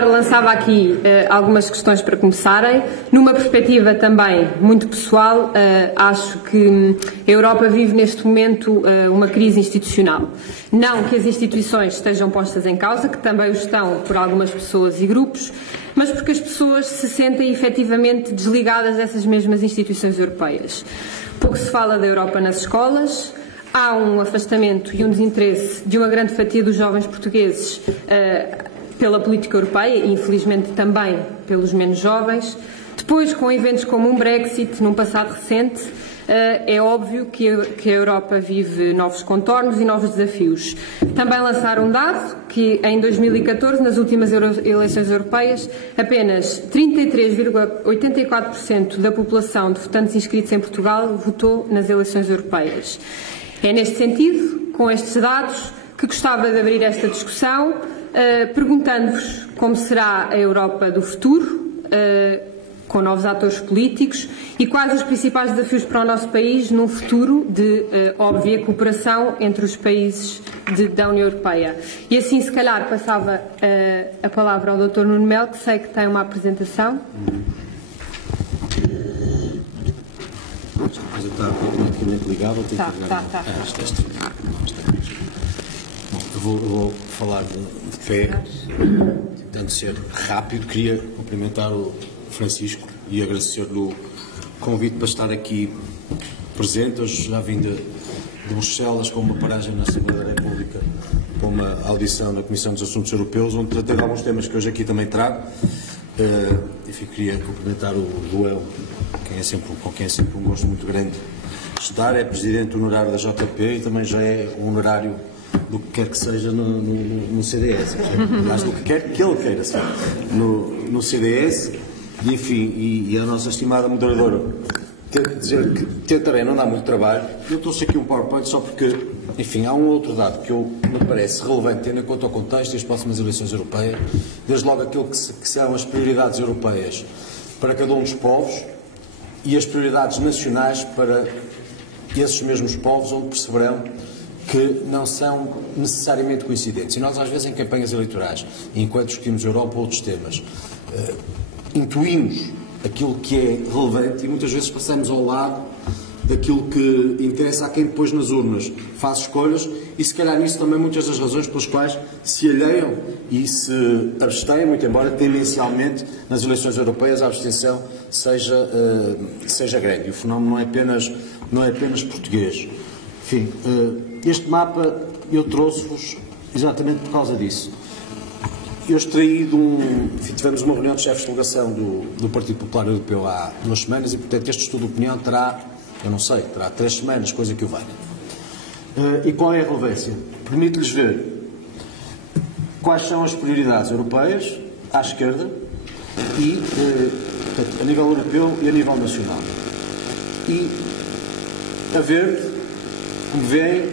calhar lançava aqui algumas questões para começarem. Numa perspectiva também muito pessoal, acho que a Europa vive neste momento uma crise institucional. Não que as instituições estejam postas em causa, que também o estão por algumas pessoas e grupos, mas porque as pessoas se sentem efetivamente desligadas dessas mesmas instituições europeias. Pouco se fala da Europa nas escolas. Há um afastamento e um desinteresse de uma grande fatia dos jovens portugueses pela política europeia e, infelizmente, também pelos menos jovens. Depois, com eventos como um Brexit, num passado recente, é óbvio que a Europa vive novos contornos e novos desafios. Também lançaram um dado que, em 2014, nas últimas eleições europeias, apenas 33,84% da população de votantes inscritos em Portugal votou nas eleições europeias. É neste sentido, com estes dados, que gostava de abrir esta discussão, perguntando-vos como será a Europa do futuro, com novos atores políticos, e quais os principais desafios para o nosso país num futuro de óbvia cooperação entre os países da União Europeia. E assim, se calhar, passava a palavra ao Dr. Nuno Melo, que sei que tem uma apresentação. Mas eu estava automaticamente ligado, ou tenho que ligar? Tá. Eu vou falar de fé, tentando ser rápido. Queria cumprimentar o Francisco e agradecer-lhe o convite para estar aqui presente. Hoje já vim de Bruxelas com uma paragem na Assembleia da República para uma audição na Comissão dos Assuntos Europeus, onde tratei de alguns temas que hoje aqui também trago. Enfim, queria cumprimentar o Joel, com quem é sempre um gosto muito grande estar. É presidente honorário da JP e também já é um honorário do que quer que seja no CDS, mas do que quer que ele queira ser no CDS. E, enfim, e a nossa estimada moderadora, tenho que dizer que tentarei não dar muito trabalho. Eu trouxe aqui um PowerPoint só porque, enfim, há um outro dado que me parece relevante, tendo em conta o contexto e as próximas eleições europeias, desde logo aquilo que serão as prioridades europeias para cada um dos povos e as prioridades nacionais para esses mesmos povos, onde perceberão que não são necessariamente coincidentes. E nós, às vezes, em campanhas eleitorais, enquanto discutimos Europa ou outros temas, intuímos aquilo que é relevante e muitas vezes passamos ao lado daquilo que interessa a quem depois nas urnas faz escolhas, e se calhar nisso também muitas das razões pelas quais se alheiam e se abstêm, muito embora tendencialmente nas eleições europeias a abstenção seja grande. E o fenómeno não é apenas português. Enfim, este mapa eu trouxe-vos exatamente por causa disso. Eu extraí enfim, tivemos uma reunião de chefes de delegação do Partido Popular Europeu há 2 semanas e, portanto, este estudo de opinião terá 3 semanas, coisa que o valha. E qual é a relevância? Permite-lhes ver quais são as prioridades europeias à esquerda e, portanto, a nível europeu e a nível nacional. E a verde, como veem,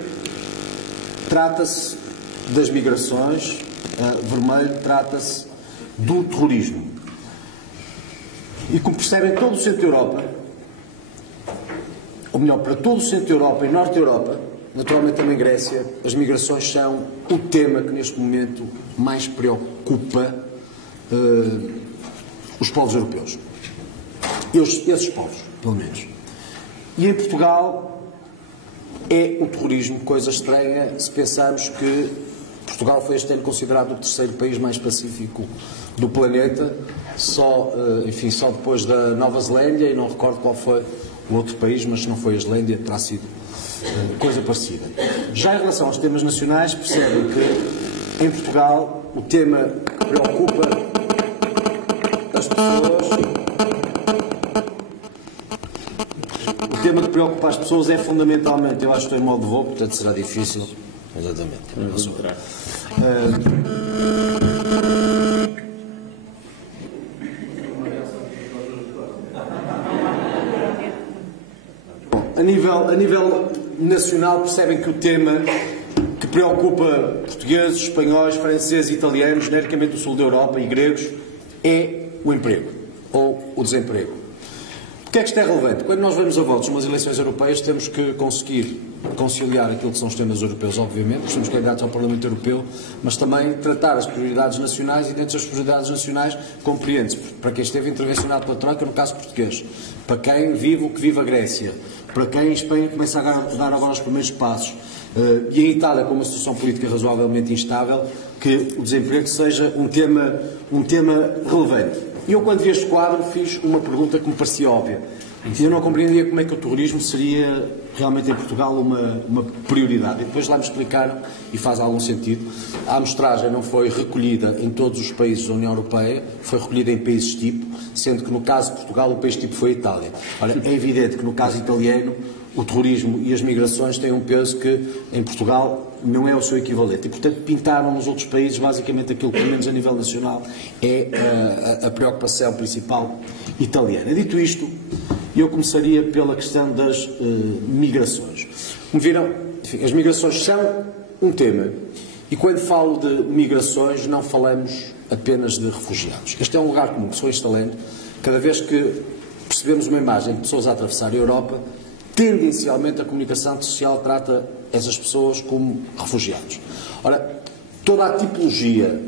trata-se das migrações. Vermelho trata-se do terrorismo. E como percebem, todo o centro da Europa, ou melhor, para todo o centro da Europa e norte da Europa, naturalmente também Grécia, as migrações são o tema que neste momento mais preocupa os povos europeus. Esses povos, pelo menos. E em Portugal é o terrorismo, coisa estranha se pensarmos que Portugal foi este ano considerado o 3º país mais pacífico do planeta, só depois da Nova Zelândia, e não recordo qual foi o outro país, mas se não foi a Islândia, terá sido coisa parecida. Já em relação aos temas nacionais, percebem que em Portugal o tema que preocupa as pessoas é fundamentalmente, eu acho que estou em modo de voo, portanto será difícil. Exatamente. A nível nacional, percebem que o tema que preocupa portugueses, espanhóis, franceses, italianos, genericamente do sul da Europa e gregos, é o emprego ou o desemprego. Porquê é que isto é relevante? Quando nós vamos a votos nas eleições europeias, temos que conseguir conciliar aquilo que são os temas europeus, obviamente, nós somos candidatos ao Parlamento Europeu, mas também tratar as prioridades nacionais e dentro das prioridades nacionais compreende-se para quem esteve intervencionado pela Troika, no caso português, para quem vive o que vive a Grécia, para quem em Espanha começa a dar agora os primeiros passos, e em Itália com uma situação política razoavelmente instável, que o desemprego seja um tema relevante. E eu, quando vi este quadro, fiz uma pergunta que me parecia óbvia. Eu não compreendia como é que o terrorismo seria realmente em Portugal uma prioridade. E depois lá me explicaram, e faz algum sentido, a amostragem não foi recolhida em todos os países da União Europeia, foi recolhida em países tipo, sendo que no caso de Portugal o país tipo foi a Itália. Ora, é evidente que no caso italiano o terrorismo e as migrações têm um peso que em Portugal não é o seu equivalente. E, portanto, pintaram nos outros países basicamente aquilo que, pelo menos a nível nacional, é a preocupação principal italiana. Dito isto, eu começaria pela questão das migrações. Como viram, enfim, as migrações são um tema. E quando falo de migrações, não falamos apenas de refugiados. Este é um lugar comum que se foi instalando. Cada vez que percebemos uma imagem de pessoas a atravessar a Europa, tendencialmente a comunicação social trata essas pessoas como refugiados. Ora, toda a tipologia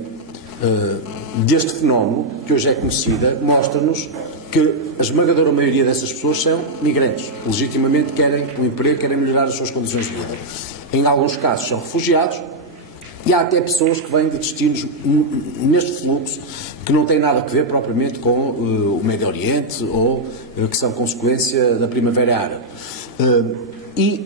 deste fenómeno, que hoje é conhecida, mostra-nos que a esmagadora maioria dessas pessoas são migrantes. Legitimamente querem um emprego, querem melhorar as suas condições de vida. Em alguns casos são refugiados e há até pessoas que vêm de destinos neste fluxo que não têm nada a ver propriamente com o Médio Oriente ou que são consequência da Primavera Árabe. E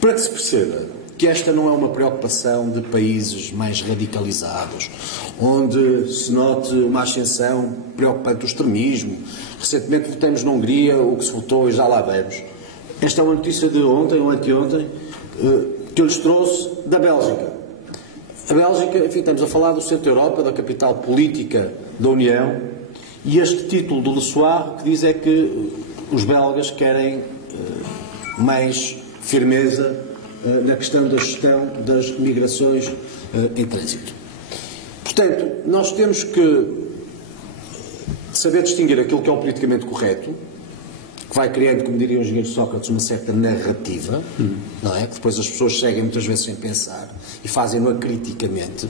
para que se perceba que esta não é uma preocupação de países mais radicalizados, onde se note uma ascensão preocupante do extremismo. Recentemente votamos na Hungria o que se votou e já lá vamos. Esta é uma notícia de ontem ou anteontem que eu lhes trouxe da Bélgica. A Bélgica, enfim, estamos a falar do centro da Europa, da capital política da União, e este título do Le Soir que diz é que os belgas querem mais firmeza na questão da gestão das migrações em trânsito. Portanto, nós temos que saber distinguir aquilo que é o politicamente correto, que vai criando, como diria o engenheiro Sócrates, uma certa narrativa, não é? Que depois as pessoas seguem muitas vezes sem pensar e fazem-no acriticamente,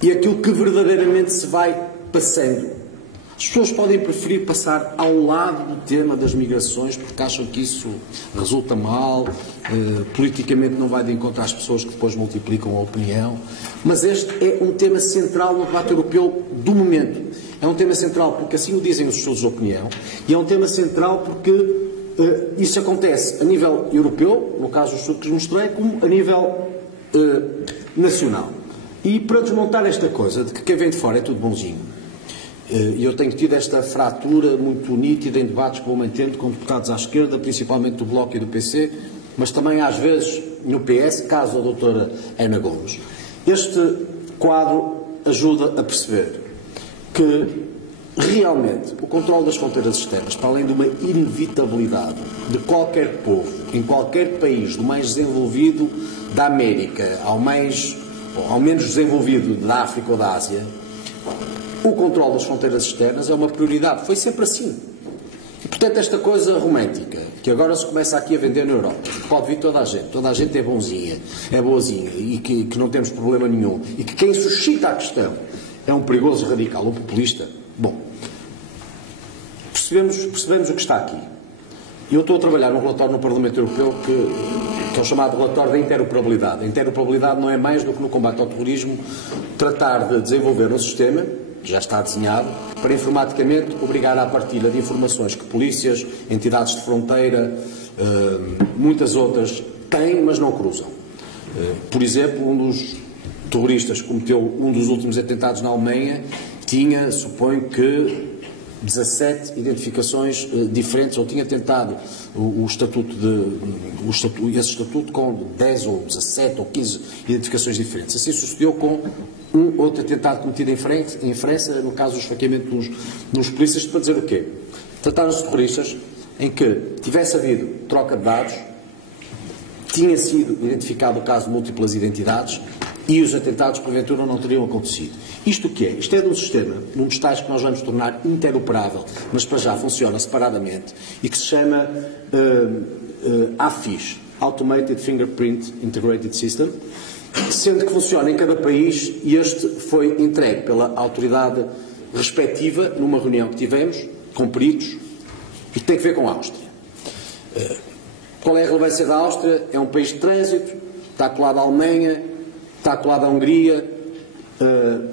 e aquilo que verdadeiramente se vai passando. As pessoas podem preferir passar ao lado do tema das migrações porque acham que isso resulta mal, politicamente não vai de encontro às pessoas que depois multiplicam a opinião, mas este é um tema central no debate europeu do momento. É um tema central porque assim o dizem os estudos de opinião e é um tema central porque isso acontece a nível europeu, no caso do estudo que lhes mostrei, como a nível nacional. E para desmontar esta coisa de que quem vem de fora é tudo bonzinho, e eu tenho tido esta fratura muito nítida em debates que vou mantendo com deputados à esquerda, principalmente do Bloco e do PC, mas também às vezes no PS, caso da doutora Ana Gomes. Este quadro ajuda a perceber que realmente o controle das fronteiras externas, para além de uma inevitabilidade de qualquer povo, em qualquer país, do mais desenvolvido da América ao menos desenvolvido da África ou da Ásia, o controle das fronteiras externas é uma prioridade. Foi sempre assim. E, portanto, esta coisa romântica, que agora se começa aqui a vender na Europa, pode vir toda a gente é bonzinha, é boazinha, e que não temos problema nenhum, e que quem suscita a questão é um perigoso radical ou populista. Bom, percebemos o que está aqui. Eu estou a trabalhar num relatório no Parlamento Europeu que é o chamado relatório da interoperabilidade. A interoperabilidade não é mais do que no combate ao terrorismo tratar de desenvolver um sistema que já está desenhado, para informaticamente obrigar à partilha de informações que polícias, entidades de fronteira, muitas outras têm, mas não cruzam. Por exemplo, um dos terroristas que cometeu um dos últimos atentados na Alemanha tinha, suponho que, 17 identificações diferentes, ou tinha tentado esse estatuto com 10 ou 17 ou 15 identificações diferentes. Assim sucedeu com um outro atentado cometido em França, no caso do esfaqueamento dos polícias, para dizer o quê? Trataram-se de terroristas em que tivesse havido troca de dados, tinha sido identificado o caso de múltiplas identidades e os atentados, porventura, não teriam acontecido. Isto o que é? Isto é de um sistema, num dos tais que nós vamos tornar interoperável, mas para já funciona separadamente, e que se chama AFIS, Automated Fingerprint Integrated System, sendo que funciona em cada país, e este foi entregue pela autoridade respectiva numa reunião que tivemos com peritos e que tem que ver com a Áustria. Qual é a relevância da Áustria? É um país de trânsito, está colado à Alemanha, está colado à Hungria,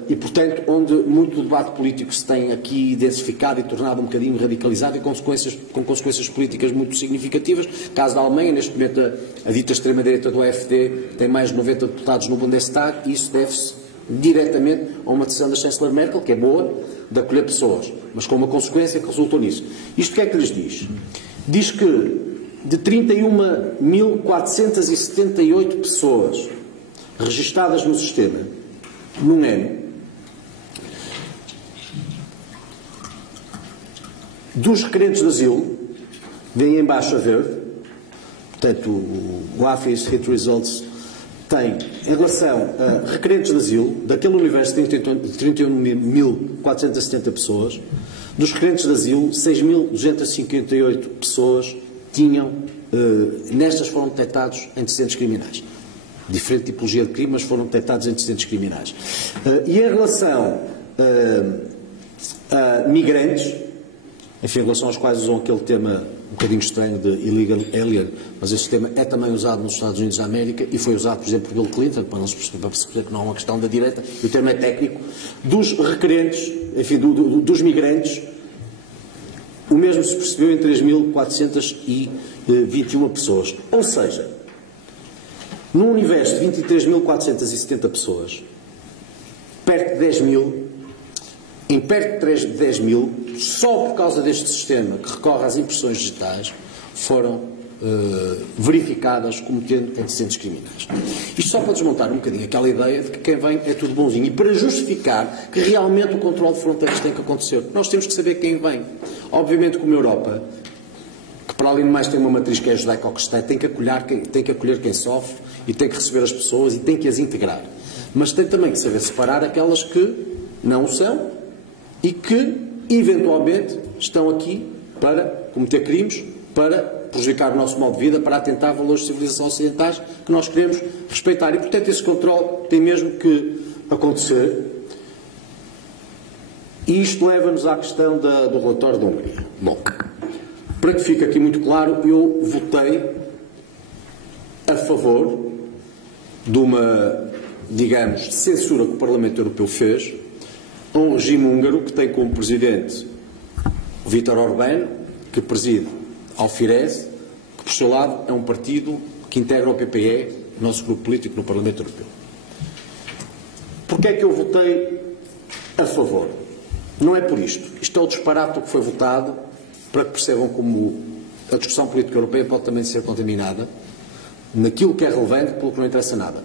e, portanto, onde muito debate político se tem aqui densificado e tornado um bocadinho radicalizado e com consequências políticas muito significativas. Caso da Alemanha, neste momento a dita extrema-direita do AfD tem mais de 90 deputados no Bundestag, e isso deve-se diretamente a uma decisão da chanceler Merkel, que é boa, de acolher pessoas, mas com uma consequência que resultou nisso. Isto o que é que lhes diz? Diz que de 31.478 pessoas registadas no sistema num ano, dos requerentes de asilo, vem em baixo a verde, portanto o AFIS Hit Results tem, em relação a requerentes de asilo, daquele universo de 31.470 pessoas, dos requerentes de asilo, 6.258 pessoas tinham, nestas foram detectados antecedentes criminais. Diferente tipologia de crime, mas foram detectados antecedentes criminais. E em relação a migrantes, enfim, em relação aos quais usam aquele tema um bocadinho estranho de illegal alien, mas esse tema é também usado nos Estados Unidos da América e foi usado, por exemplo, por Bill Clinton, para perceber que não é uma questão da direita, e o termo é técnico, dos requerentes, enfim, dos migrantes, o mesmo se percebeu em 3.421 pessoas. Ou seja, num universo de 23.470 pessoas, perto de 10 mil, em perto de 10 mil, só por causa deste sistema que recorre às impressões digitais, foram verificadas como tendo antecedentes criminais. Isto só para desmontar um bocadinho aquela ideia de que quem vem é tudo bonzinho e para justificar que realmente o controle de fronteiras tem que acontecer. Nós temos que saber quem vem. Obviamente, como a Europa, que para além de mais tem uma matriz que é judaico-cristã, tem que acolher quem sofre e tem que receber as pessoas e tem que as integrar. Mas tem também que saber separar aquelas que não o são e que, eventualmente, estão aqui para cometer crimes, para prejudicar o nosso modo de vida, para atentar valores de civilização ocidentais que nós queremos respeitar. E, portanto, esse controle tem mesmo que acontecer. E isto leva-nos à questão do relatório da Hungria. Bom, para que fique aqui muito claro, eu votei a favor de uma, digamos, censura que o Parlamento Europeu fez a um regime húngaro que tem como presidente o Viktor Orbán, que preside ao Fidesz, que por seu lado é um partido que integra o PPE, o nosso grupo político no Parlamento Europeu. Porquê é que eu votei a favor? Não é por isto. Isto é o disparate que foi votado, para que percebam como a discussão política europeia pode também ser contaminada naquilo que é relevante pelo que não interessa nada,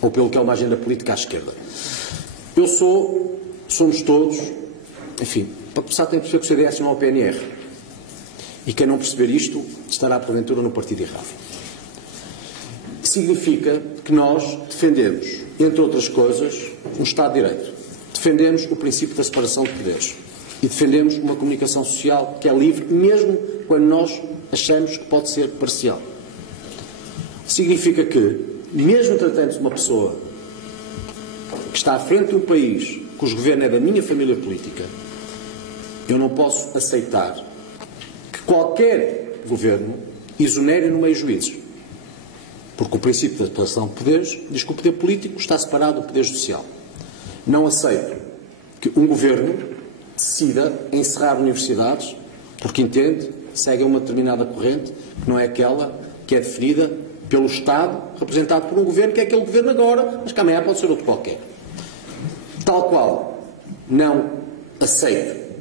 ou pelo que é uma agenda política à esquerda. Somos todos, enfim, para começar tem que perceber que o CDS não é o PNR. E quem não perceber isto estará porventura no partido errado. Significa que nós defendemos, entre outras coisas, um Estado de Direito. Defendemos o princípio da separação de poderes. E defendemos uma comunicação social que é livre, mesmo quando nós achamos que pode ser parcial. Significa que, mesmo tratando-se de uma pessoa que está à frente de um país cujo governo é da minha família política, eu não posso aceitar que qualquer governo exonere no meio juízes. Porque o princípio da separação de poderes diz que o poder político está separado do poder judicial. Não aceito que um governo decida encerrar universidades porque entende, segue uma determinada corrente, que não é aquela que é definida pelo Estado, representado por um governo, que é aquele governo agora, mas que amanhã pode ser outro qualquer. Tal qual não aceito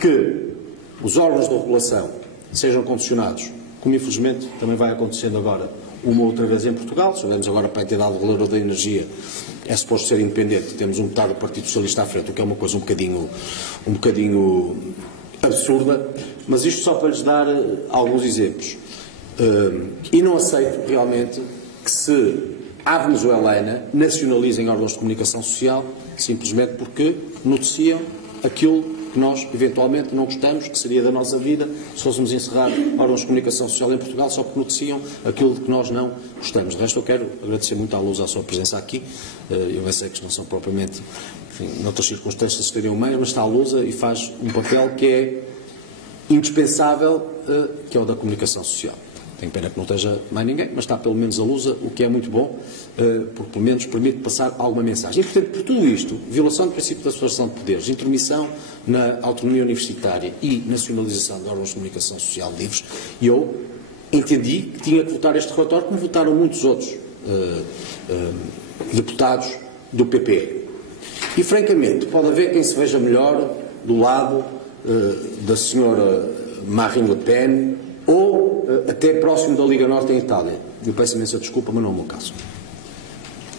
que os órgãos de regulação sejam condicionados, como infelizmente também vai acontecendo agora uma outra vez em Portugal. Se olharmos agora para a entidade reguladora da energia, é suposto ser independente, temos um deputado do Partido Socialista à frente, o que é uma coisa um bocadinho absurda, mas isto só para lhes dar alguns exemplos. E não aceito realmente que se à venezuelana nacionalizem órgãos de comunicação social simplesmente porque noticiam aquilo que nós, eventualmente, não gostamos, que seria da nossa vida, se fôssemos encerrar órgãos de comunicação social em Portugal só porque noticiam aquilo de que nós não gostamos. De resto, eu quero agradecer muito à Lusa a sua presença aqui. Eu sei que não são propriamente, enfim, noutras circunstâncias estariam meio, mas está a Lusa e faz um papel que é indispensável, que é o da comunicação social. Tenho pena que não esteja mais ninguém, mas está pelo menos a Lusa, o que é muito bom, porque pelo menos permite passar alguma mensagem. E, portanto, por tudo isto, violação do princípio da separação de poderes, intermissão na autonomia universitária e nacionalização de órgãos de comunicação social livres, eu entendi que tinha que votar este relatório, como votaram muitos outros deputados do PP. E, francamente, pode haver quem se veja melhor do lado da senhora Marine Le Pen ou até próximo da Liga Norte em Itália. Eu peço imensa desculpa, mas não é o meu caso.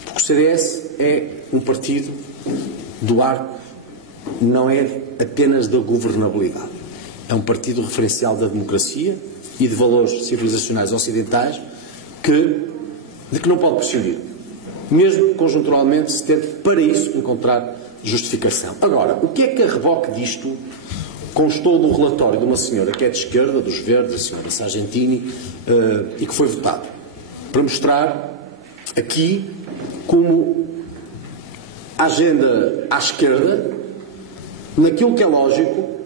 Porque o CDS é um partido do arco, não é apenas da governabilidade. É um partido referencial da democracia e de valores civilizacionais ocidentais de que não pode prescindir. Mesmo conjunturalmente se tente para isso encontrar justificação. Agora, o que é que a reboque disto constou do relatório de uma senhora que é de esquerda, dos Verdes, a senhora Sargentini, e que foi votado, para mostrar aqui como a agenda à esquerda, naquilo que é lógico,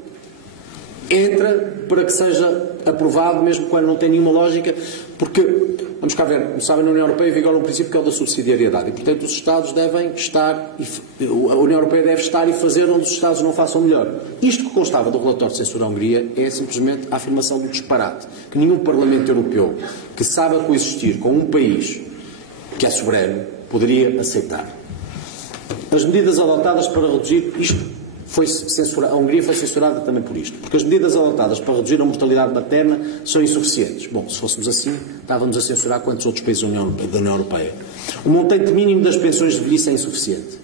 entra para que seja aprovado, mesmo quando não tem nenhuma lógica, porque, vamos cá ver, sabem, na União Europeia vigora um princípio que é o da subsidiariedade, e, portanto, os Estados devem estar, a União Europeia deve estar e fazer onde os Estados não façam melhor. Isto que constava do relatório de censura à Hungria é simplesmente a afirmação do disparate, que nenhum Parlamento Europeu que saiba coexistir com um país que é soberano poderia aceitar. As medidas adotadas para reduzir isto, a Hungria foi censurada também por isto, porque as medidas adotadas para reduzir a mortalidade materna são insuficientes. Bom, se fôssemos assim, estávamos a censurar quantos outros países da União Europeia. O montante mínimo das pensões de velhice é insuficiente.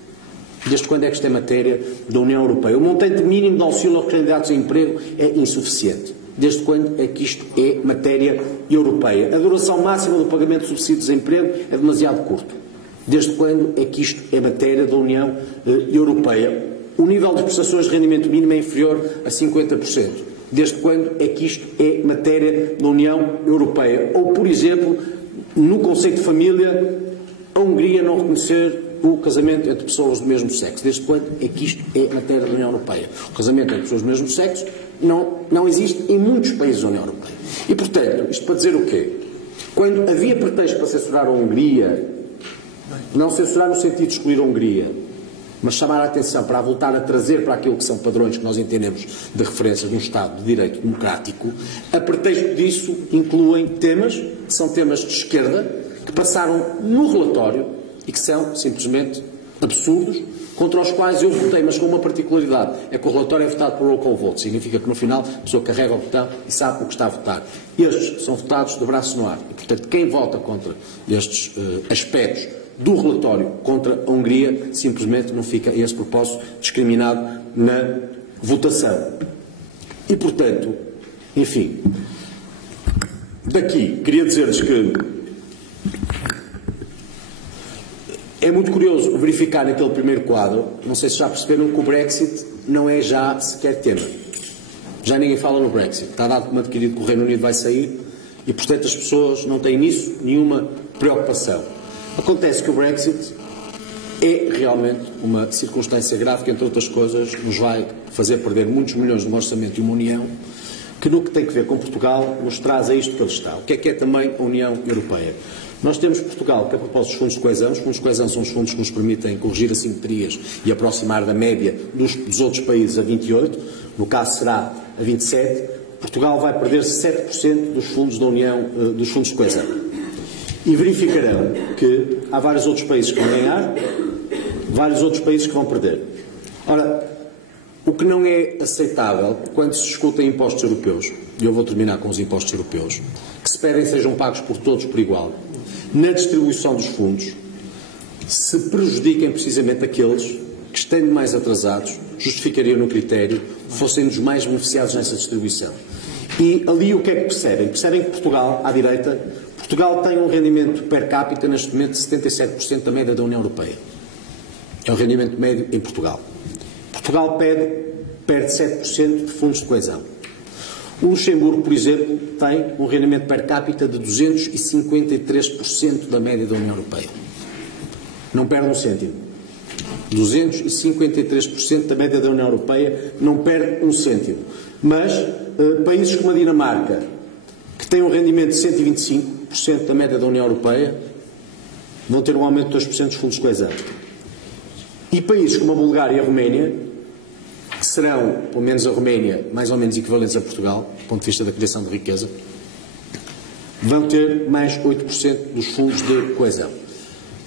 Desde quando é que isto é matéria da União Europeia? O montante mínimo de auxílio aos candidatos a emprego é insuficiente. Desde quando é que isto é matéria europeia? A duração máxima do pagamento de subsídios de desemprego é demasiado curto. Desde quando é que isto é matéria da União Europeia? O nível de prestações de rendimento mínimo é inferior a 50%. Desde quando é que isto é matéria da União Europeia? Ou, por exemplo, no conceito de família, a Hungria não reconhecer o casamento entre pessoas do mesmo sexo. Desde quando é que isto é matéria da União Europeia? O casamento entre pessoas do mesmo sexo não existe em muitos países da União Europeia. E, portanto, isto para dizer o quê? Quando havia pretexto para censurar a Hungria, não censurar no sentido de excluir a Hungria, mas chamar a atenção para voltar a trazer para aquilo que são padrões que nós entendemos de referência de um Estado de direito democrático, a pretexto disso incluem temas que são temas de esquerda, que passaram no relatório e que são simplesmente absurdos, contra os quais eu votei, mas com uma particularidade, é que o relatório é votado por roll call vote, significa que no final a pessoa carrega o botão e sabe o que está a votar. Estes são votados de braço no ar e, portanto, quem vota contra estes aspectos do relatório contra a Hungria simplesmente não fica, a esse propósito, discriminado na votação. E, portanto, enfim, daqui queria dizer-lhes que é muito curioso verificar naquele primeiro quadro, não sei se já perceberam que o Brexit não é já sequer tema. Já ninguém fala no Brexit. Está dado como adquirido que o Reino Unido vai sair e, portanto, as pessoas não têm nisso nenhuma preocupação. Acontece que o Brexit é realmente uma circunstância grave que, entre outras coisas, nos vai fazer perder muitos milhões de um orçamento e uma União que, no que tem que ver com Portugal, nos traz a isto que ele está. O que é também a União Europeia? Nós temos Portugal, que a propósito dos fundos de coesão, os fundos de coesão são os fundos que nos permitem corrigir assimetrias e aproximar da média dos outros países a 28, no caso será a 27, Portugal vai perder 7% dos fundos da União, dos fundos de coesão. E verificarão que há vários outros países que vão ganhar, vários outros países que vão perder. Ora, o que não é aceitável quando se discutem impostos europeus, e eu vou terminar com os impostos europeus, que se pedem sejam pagos por todos por igual, na distribuição dos fundos, se prejudiquem precisamente aqueles que, estando mais atrasados, justificariam no critério, fossem dos mais beneficiados nessa distribuição. E ali o que é que percebem? Percebem que Portugal, à direita, Portugal tem um rendimento per capita neste momento de 77% da média da União Europeia. É o rendimento médio em Portugal. Portugal pede perde 7% de fundos de coesão. O Luxemburgo, por exemplo, tem um rendimento per capita de 253% da média da União Europeia. Não perde um cêntimo. 253% da média da União Europeia, não perde um cêntimo. Mas países como a Dinamarca, que tem um rendimento de 125% da média da União Europeia, vão ter um aumento de 2% dos fundos de coesão. E países como a Bulgária e a Roménia, que serão, pelo menos a Roménia, mais ou menos equivalentes a Portugal, do ponto de vista da criação de riqueza, vão ter mais 8% dos fundos de coesão.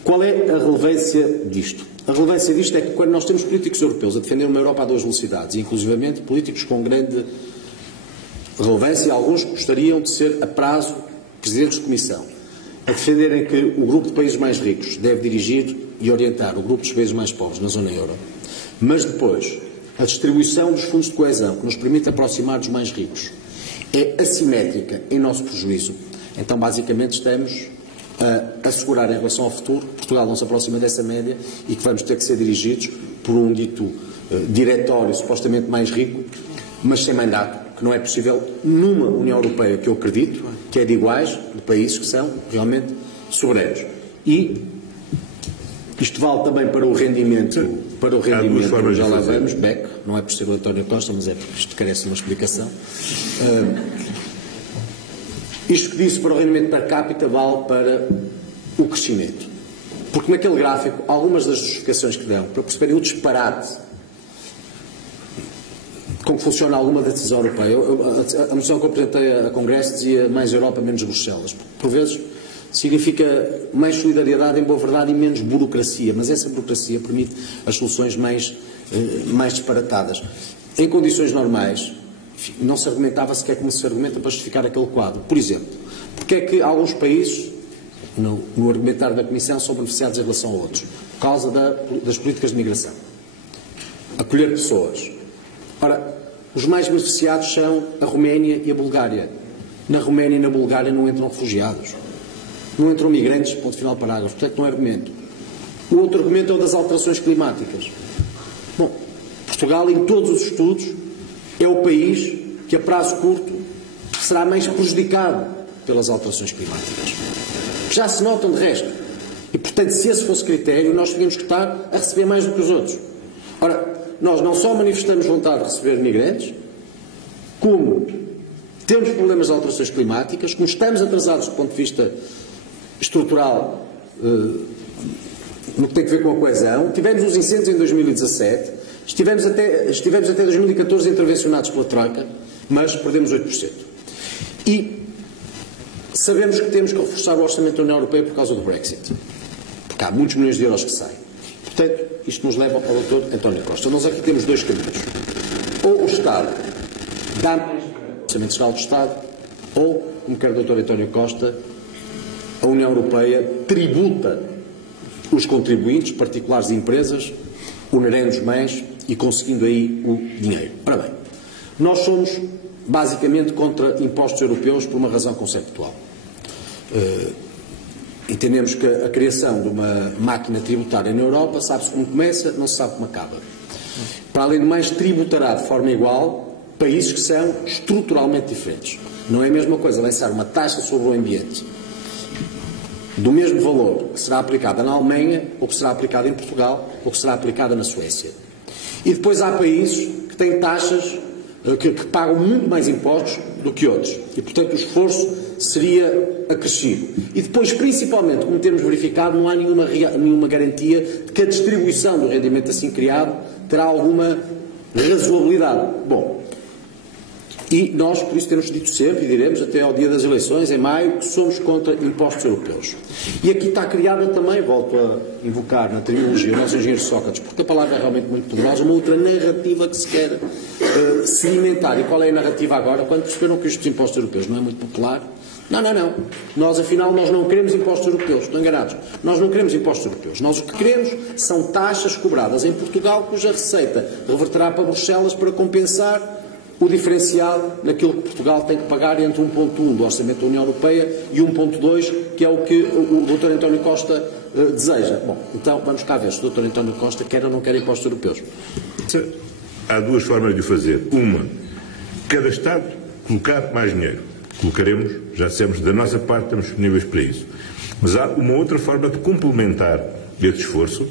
Qual é a relevância disto? A relevância disto é que quando nós temos políticos europeus a defender uma Europa a duas velocidades, e inclusivamente políticos com grande relevância, alguns gostariam de ser a prazo presidentes de comissão, a defenderem que o grupo de países mais ricos deve dirigir e orientar o grupo dos países mais pobres na zona euro, mas depois a distribuição dos fundos de coesão, que nos permite aproximar dos mais ricos, é assimétrica em nosso prejuízo. Então, basicamente, estamos a assegurar em relação ao futuro que Portugal não se aproxima dessa média e que vamos ter que ser dirigidos por um dito diretório supostamente mais rico, mas sem mandato, que não é possível numa União Europeia que eu acredito, que é de iguais, de países que são realmente soberanos. E isto vale também para o rendimento, já lá vamos, Beck, não é por ser o António Costa, mas é porque isto carece de uma explicação. Isto que disse para o rendimento per capita vale para o crescimento. Porque naquele gráfico, algumas das justificações que dão, para perceberem o disparate como funciona alguma da decisão europeia. A moção que eu apresentei a Congresso dizia mais Europa, menos Bruxelas. Por vezes significa mais solidariedade, em boa verdade, e menos burocracia, mas essa burocracia permite as soluções mais disparatadas. Em condições normais, não se argumentava sequer como se argumenta para justificar aquele quadro. Por exemplo, porque é que alguns países, no argumentário da Comissão, são beneficiados em relação a outros? Por causa das políticas de migração. Acolher pessoas. Ora, os mais beneficiados são a Roménia e a Bulgária. Na Roménia e na Bulgária não entram refugiados. Não entram migrantes, ponto final parágrafo. Portanto, não é argumento. O outro argumento é o das alterações climáticas. Bom, Portugal, em todos os estudos, é o país que, a prazo curto, será mais prejudicado pelas alterações climáticas. Já se notam de resto. E, portanto, se esse fosse critério, nós tínhamos que estar a receber mais do que os outros. Ora, nós não só manifestamos vontade de receber migrantes, como temos problemas de alterações climáticas, como estamos atrasados do ponto de vista estrutural no que tem a ver com a coesão. Tivemos os incêndios em 2017, estivemos até 2014 intervencionados pela Troika, mas perdemos 8%. E sabemos que temos que reforçar o orçamento da União Europeia por causa do Brexit, porque há muitos milhões de euros que saem. Portanto, isto nos leva ao Dr. António Costa. Nós aqui temos dois caminhos. Ou o Estado dá mais orçamento geral do Estado, ou, como quer o Dr. António Costa, a União Europeia tributa os contribuintes, particulares e empresas, onerando-os mais e conseguindo aí o dinheiro. Ora bem, nós somos basicamente contra impostos europeus por uma razão conceptual. Entendemos que a criação de uma máquina tributária na Europa sabe-se como começa, não se sabe como acaba. Para além do mais, tributará de forma igual países que são estruturalmente diferentes. Não é a mesma coisa lançar uma taxa sobre o ambiente do mesmo valor que será aplicada na Alemanha, ou que será aplicada em Portugal, ou que será aplicada na Suécia. E depois há países que têm taxas que pagam muito mais impostos do que outros. E, portanto, o esforço seria acrescido. E depois, principalmente, como temos verificado, não há nenhuma garantia de que a distribuição do rendimento assim criado terá alguma razoabilidade. Bom, e nós, por isso, temos dito sempre, e diremos até ao dia das eleições, em maio, que somos contra impostos europeus. E aqui está criada também, volto a invocar na terminologia o nosso engenheiro Sócrates, porque a palavra é realmente muito poderosa, uma outra narrativa que se quer sedimentar. E qual é a narrativa agora? Quando perceberam que estes impostos europeus não é muito popular? Não. Nós, afinal, nós não queremos impostos europeus. Estão enganados. Nós não queremos impostos europeus. Nós o que queremos são taxas cobradas em Portugal, cuja receita reverterá para Bruxelas para compensar o diferencial naquilo que Portugal tem que pagar entre 1.1 do Orçamento da União Europeia e 1.2, que é o que o Dr. António Costa deseja. Bom, então vamos cá ver se o Dr. António Costa quer ou não quer impostos europeus. há duas formas de o fazer. Uma, cada Estado colocar mais dinheiro. Colocaremos, já dissemos, da nossa parte estamos disponíveis para isso. Mas há uma outra forma de complementar esse esforço,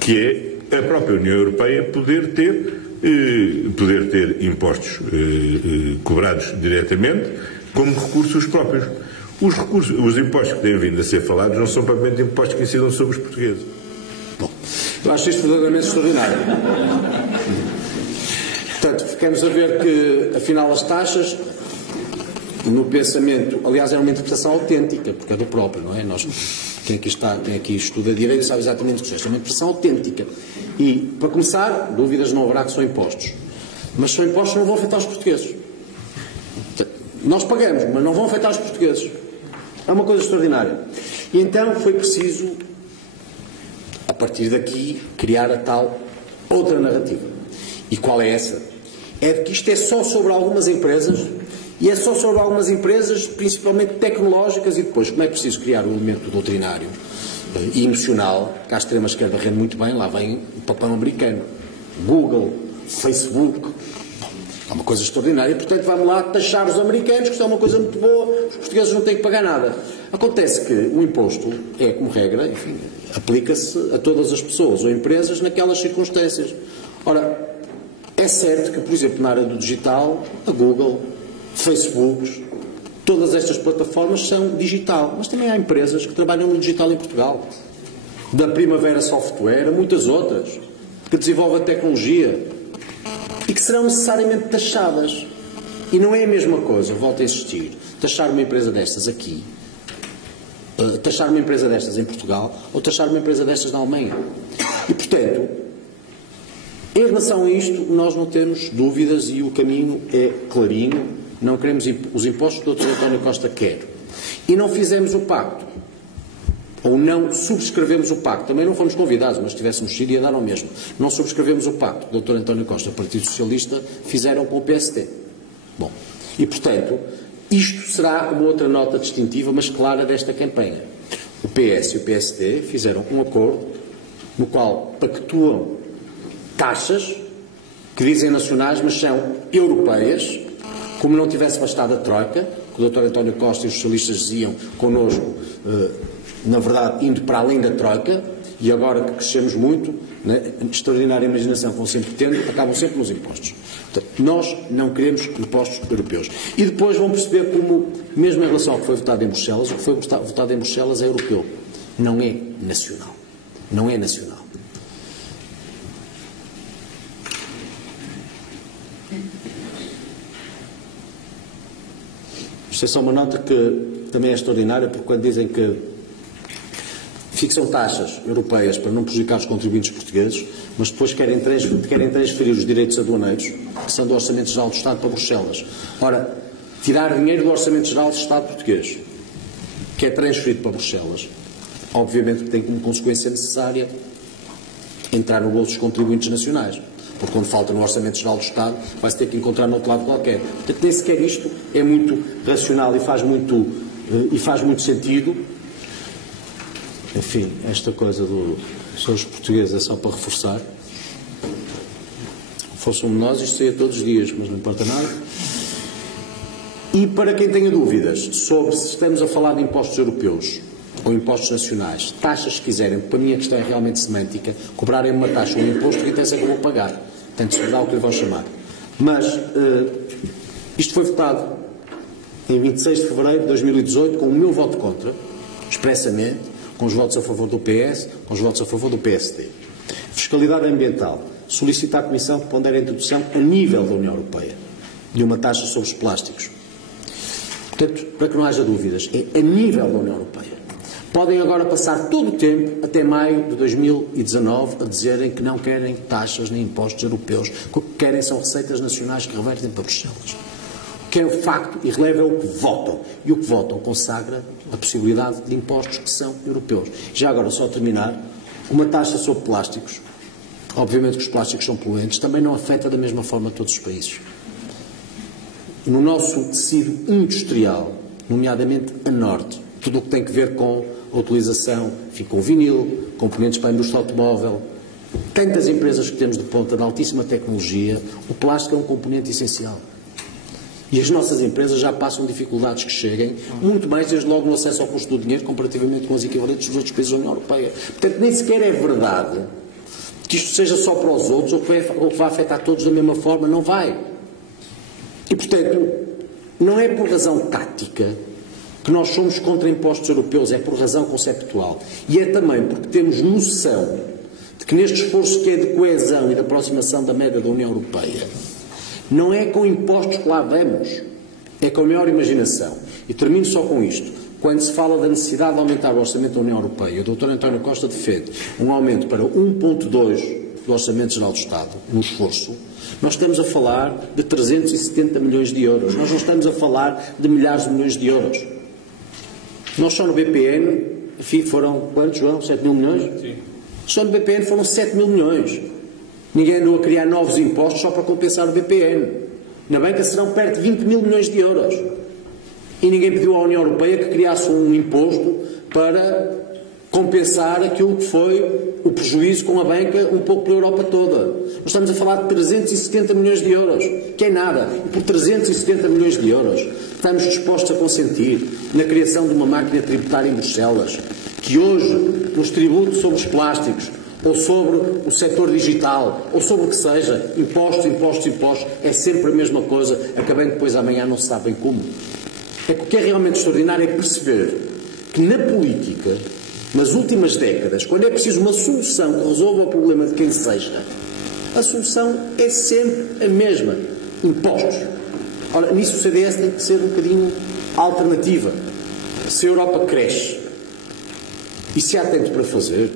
que é a própria União Europeia poder ter impostos cobrados diretamente como recursos próprios. Os impostos que têm vindo a ser falados não são propriamente impostos que incidam sobre os portugueses. Bom, eu acho isto verdadeiramente extraordinário. Portanto, ficamos a ver que, afinal, as taxas, no pensamento, aliás, é uma interpretação autêntica, porque é do próprio, não é? Quem aqui estuda direito sabe exatamente o que é. Esta é uma interpretação autêntica. E, para começar, dúvidas não haverá que são impostos. Mas são impostos que não vão afetar os portugueses. Nós pagamos, mas não vão afetar os portugueses. É uma coisa extraordinária. E então foi preciso, a partir daqui, criar a tal outra narrativa. E qual é essa? É de que isto é só sobre algumas empresas, e é só sobre algumas empresas, principalmente tecnológicas, e depois, como é preciso criar um elemento doutrinário e emocional, que a extrema-esquerda rende muito bem, lá vem o papão americano. Google, Facebook, é uma coisa extraordinária, e portanto vamos lá taxar os americanos, que isto é uma coisa muito boa, os portugueses não têm que pagar nada. Acontece que o imposto é, como regra, enfim, aplica-se a todas as pessoas ou empresas naquelas circunstâncias. Ora, é certo que, por exemplo, na área do digital, a Google, Facebook, todas estas plataformas são digital, mas também há empresas que trabalham no digital em Portugal. Da Primavera Software a muitas outras, que desenvolvem tecnologia e que serão necessariamente taxadas. E não é a mesma coisa, volto a insistir, taxar uma empresa destas aqui, taxar uma empresa destas em Portugal ou taxar uma empresa destas na Alemanha. E, portanto, em relação a isto, nós não temos dúvidas e o caminho é clarinho. Não queremos os impostos que o Dr. António Costa quer. E não fizemos o pacto. Ou não subscrevemos o pacto. Também não fomos convidados, mas se tivéssemos sido ia dar ao mesmo. Não subscrevemos o pacto que o Dr. António Costa, o Partido Socialista, fizeram com o PSD. Bom, e portanto, isto será uma outra nota distintiva, mas clara desta campanha. O PS e o PSD fizeram um acordo no qual pactuam taxas que dizem nacionais, mas são europeias, como não tivesse bastado a Troika, que o Dr. António Costa e os socialistas diziam connosco, na verdade, indo para além da Troika, e agora que crescemos muito, né, extraordinária imaginação que vão sempre tendo, acabam sempre nos impostos. Portanto, nós não queremos impostos europeus. E depois vão perceber como, mesmo em relação ao que foi votado em Bruxelas, o que foi votado em Bruxelas é europeu. Não é nacional. Não é nacional. Isto é só uma nota que também é extraordinária, porque quando dizem que fixam taxas europeias para não prejudicar os contribuintes portugueses, mas depois querem transferir os direitos aduaneiros, que são do Orçamento Geral do Estado, para Bruxelas. Ora, tirar dinheiro do Orçamento Geral do Estado português, que é transferido para Bruxelas, obviamente que tem como consequência necessária entrar no bolso dos contribuintes nacionais. Porque quando falta no Orçamento Geral do Estado, vai-se ter que encontrar no outro lado qualquer. Portanto, nem sequer isto é muito racional e faz muito sentido. Enfim, esta coisa são os portugueses é só para reforçar. Se fôssemos nós, isto saía todos os dias, mas não importa nada. E para quem tenha dúvidas sobre se estamos a falar de impostos europeus ou impostos nacionais, taxas se quiserem, para mim a questão é realmente semântica, cobrarem uma taxa ou um imposto, que interessa é que eu vou pagar. Tanto se dá o que lhe vão chamar. Mas isto foi votado em 26 de fevereiro de 2018 com o meu voto contra, expressamente, com os votos a favor do PS, com os votos a favor do PSD. Fiscalidade ambiental. Solicita à Comissão que pondere a introdução a nível da União Europeia de uma taxa sobre os plásticos. Portanto, para que não haja dúvidas, é a nível da União Europeia. Podem agora passar todo o tempo, até maio de 2019, a dizerem que não querem taxas nem impostos europeus, que o que querem são receitas nacionais que revertem para Bruxelas. O que é um facto e releva é o que votam. E o que votam consagra a possibilidade de impostos que são europeus. Já agora, só terminar, uma taxa sobre plásticos, obviamente que os plásticos são poluentes, também não afeta da mesma forma todos os países. No nosso tecido industrial, nomeadamente a norte, tudo o que tem que ver com a utilização, enfim, com vinil, componentes para a indústria automóvel, tantas empresas que temos de ponta, de altíssima tecnologia, o plástico é um componente essencial. E as nossas empresas já passam dificuldades que cheguem, muito mais desde logo no acesso ao custo do dinheiro, comparativamente com os equivalentes dos outros países da União Europeia. Portanto, nem sequer é verdade que isto seja só para os outros ou que vai afetar todos da mesma forma. Não vai. E, portanto, não é por razão tática que nós somos contra impostos europeus, é por razão conceptual. E é também porque temos noção de que neste esforço que é de coesão e de aproximação da média da União Europeia, não é com impostos que lá vamos, é com a maior imaginação. E termino só com isto. Quando se fala da necessidade de aumentar o orçamento da União Europeia, o Dr. António Costa defende um aumento para 1,2% do Orçamento Geral do Estado, no esforço, nós estamos a falar de 370 milhões de euros. Nós não estamos a falar de milhares de milhões de euros. Nós só no BPN, foram quantos, João? 7 mil milhões? Sim. Só no BPN foram 7 mil milhões. Ninguém andou a criar novos impostos só para compensar o BPN. Na banca serão perto de 20 mil milhões de euros. E ninguém pediu à União Europeia que criasse um imposto para compensar aquilo que foi o prejuízo com a banca um pouco pela Europa toda. Nós estamos a falar de 370 milhões de euros, que é nada. E por 370 milhões de euros estamos dispostos a consentir na criação de uma máquina tributária em Bruxelas, que hoje, nos tributos sobre os plásticos, ou sobre o setor digital, ou sobre o que seja, impostos, é sempre a mesma coisa, acabando depois amanhã não se sabe bem como. É que o que é realmente extraordinário é perceber que na política, nas últimas décadas, quando é preciso uma solução que resolva o problema de quem seja, a solução é sempre a mesma: impostos. Ora, nisso o CDS tem que ser um bocadinho alternativa. Se a Europa cresce e se há tanto para fazer,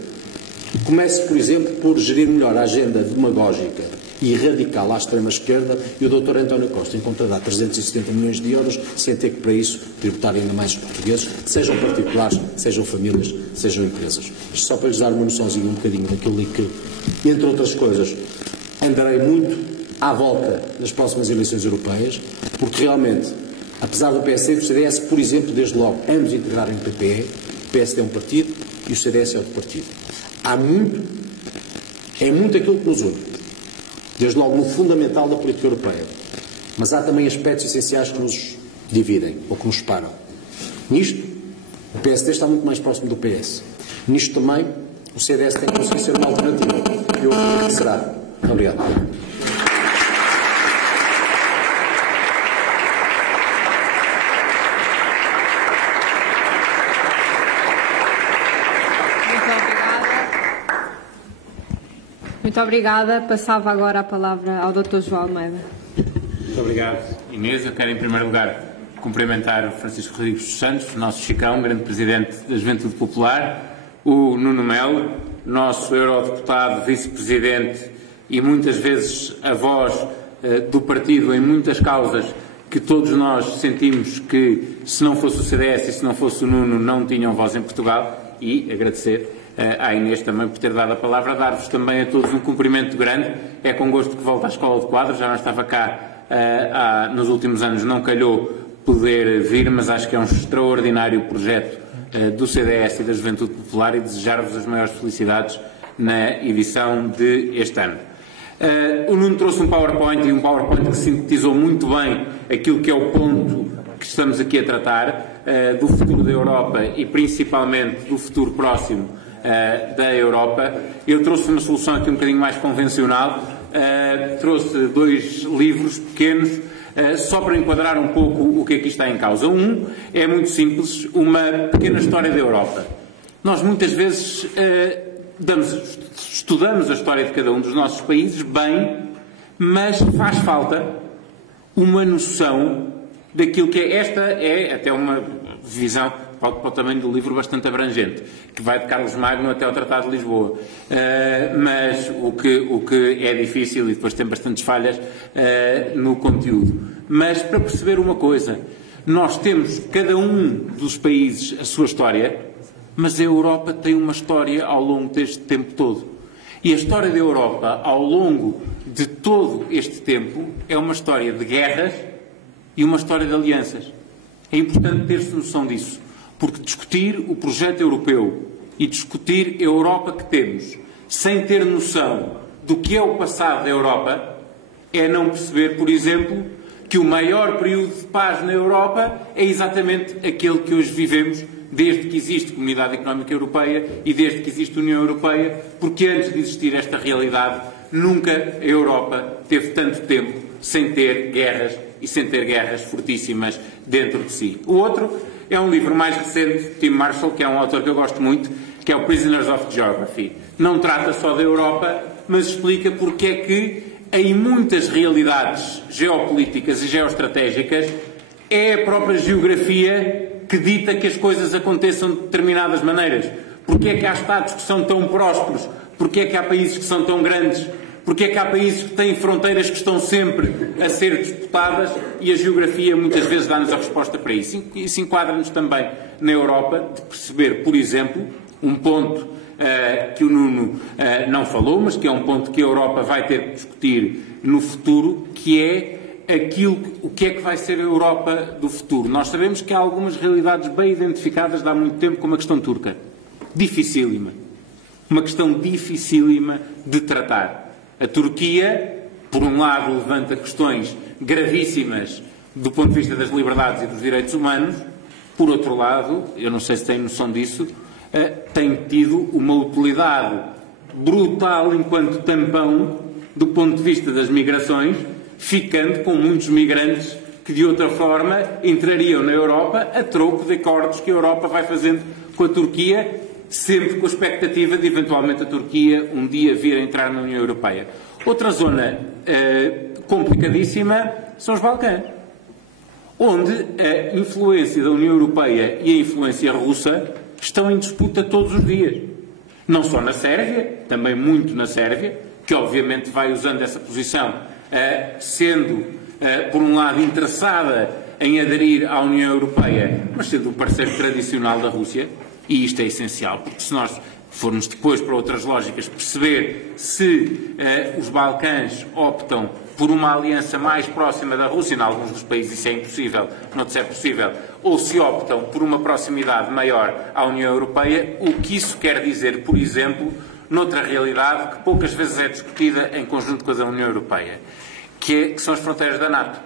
comece, por exemplo, por gerir melhor a agenda demagógica e radical à extrema-esquerda, e o Dr. António Costa encontrará 370 milhões de euros sem ter que, para isso, tributar ainda mais os portugueses, sejam particulares, sejam famílias, sejam empresas. Isto só para lhes dar uma noçãozinha um bocadinho daquilo que, entre outras coisas, andarei muito à volta das próximas eleições europeias, porque realmente, apesar do PSD e do CDS, por exemplo, desde logo, ambos integrarem o PPE, o PSD é um partido e o CDS é outro partido. É muito aquilo que nos une, desde logo no fundamental da política europeia. Mas há também aspectos essenciais que nos dividem ou que nos separam. Nisto, o PSD está muito mais próximo do PS. Nisto também, o CDS tem que conseguir ser uma alternativa. E eu acredito que será. Muito obrigado. Muito obrigada. Passava agora a palavra ao Dr. João Almeida. Muito obrigado, Inês. Eu quero, em primeiro lugar, cumprimentar o Francisco Rodrigues dos Santos, nosso Chicão, grande presidente da Juventude Popular, o Nuno Melo, nosso eurodeputado, vice-presidente e muitas vezes a voz do partido em muitas causas que todos nós sentimos que, se não fosse o CDS e se não fosse o Nuno, não tinham voz em Portugal, e agradecer à Inês também por ter dado a palavra, dar-vos também a todos um cumprimento grande. É com gosto que volto à Escola de Quadros, já não estava cá nos últimos anos, não calhou poder vir, mas acho que é um extraordinário projeto do CDS e da Juventude Popular, e desejar-vos as maiores felicidades na edição de este ano. O Nuno trouxe um PowerPoint, e um PowerPoint que sintetizou muito bem aquilo que é o ponto que estamos aqui a tratar, do futuro da Europa e principalmente do futuro próximo da Europa. Eu trouxe uma solução aqui um bocadinho mais convencional, trouxe 2 livros pequenos, só para enquadrar um pouco o que aqui está em causa. Um é muito simples, uma pequena história da Europa. Nós muitas vezes estudamos a história de cada um dos nossos países bem, mas faz falta uma noção daquilo que é. Esta é até uma visão, para o tamanho do livro, bastante abrangente, que vai de Carlos Magno até ao Tratado de Lisboa. Mas o que é difícil, e depois tem bastantes falhas no conteúdo. Mas para perceber uma coisa, nós temos, cada um dos países, a sua história, mas a Europa tem uma história ao longo deste tempo todo. E a história da Europa, ao longo de todo este tempo, é uma história de guerras e uma história de alianças. É importante ter-se noção disso, porque discutir o projeto europeu e discutir a Europa que temos sem ter noção do que é o passado da Europa, é não perceber, por exemplo, que o maior período de paz na Europa é exatamente aquele que hoje vivemos, desde que existe Comunidade Económica Europeia e desde que existe União Europeia, porque antes de existir esta realidade, nunca a Europa teve tanto tempo sem ter guerras e sem ter guerras fortíssimas dentro de si. O outro é um livro mais recente de Tim Marshall, que é um autor que eu gosto muito, que é o Prisoners of Geography. Não trata só da Europa, mas explica porque é que, em muitas realidades geopolíticas e geoestratégicas, é a própria geografia que dita que as coisas aconteçam de determinadas maneiras. Porque é que há Estados que são tão prósperos? Porque é que há países que são tão grandes? Porque é que há países que têm fronteiras que estão sempre a ser disputadas? E a geografia muitas vezes dá-nos a resposta para isso. Isso enquadra-nos também na Europa, de perceber, por exemplo, um ponto que o Nuno não falou, mas que é um ponto que a Europa vai ter que discutir no futuro, que é o que é que vai ser a Europa do futuro. Nós sabemos que há algumas realidades bem identificadas de há muito tempo, como a questão turca. Dificílima. Uma questão dificílima de tratar. A Turquia, por um lado, levanta questões gravíssimas do ponto de vista das liberdades e dos direitos humanos. Por outro lado, eu não sei se têm noção disso, tem tido uma utilidade brutal enquanto tampão do ponto de vista das migrações, ficando com muitos migrantes que de outra forma entrariam na Europa a troco de acordos que a Europa vai fazendo com a Turquia, sempre com a expectativa de eventualmente a Turquia um dia vir a entrar na União Europeia. Outra zona complicadíssima são os Balcãs, onde a influência da União Europeia e a influência russa estão em disputa todos os dias. Não só na Sérvia, também muito na Sérvia, que obviamente vai usando essa posição, sendo, por um lado, interessada em aderir à União Europeia, mas sendo um parceiro tradicional da Rússia, e isto é essencial, porque se nós formos depois para outras lógicas, perceber se os Balcãs optam por uma aliança mais próxima da Rússia, em alguns dos países isso é impossível, noutros é possível, ou se optam por uma proximidade maior à União Europeia, o que isso quer dizer, por exemplo, noutra realidade que poucas vezes é discutida em conjunto com a da União Europeia, que são as fronteiras da NATO.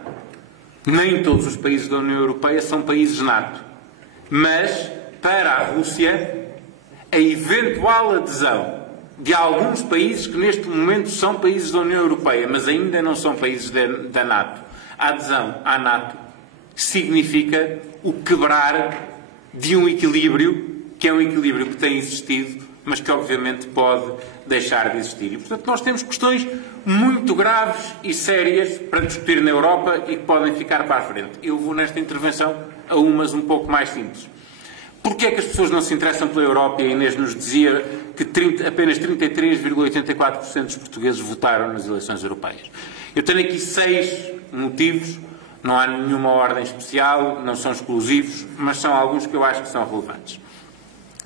Nem todos os países da União Europeia são países NATO, mas para a Rússia, a eventual adesão de alguns países que neste momento são países da União Europeia, mas ainda não são países da NATO, a adesão à NATO significa o quebrar de um equilíbrio, que é um equilíbrio que tem existido, mas que obviamente pode deixar de existir. E, portanto, nós temos questões muito graves e sérias para discutir na Europa e que podem ficar para a frente. Eu vou nesta intervenção a umas um pouco mais simples. Porquê é que as pessoas não se interessam pela Europa? E a Inês nos dizia que apenas 33,84% dos portugueses votaram nas eleições europeias. Eu tenho aqui 6 motivos, não há nenhuma ordem especial, não são exclusivos, mas são alguns que eu acho que são relevantes.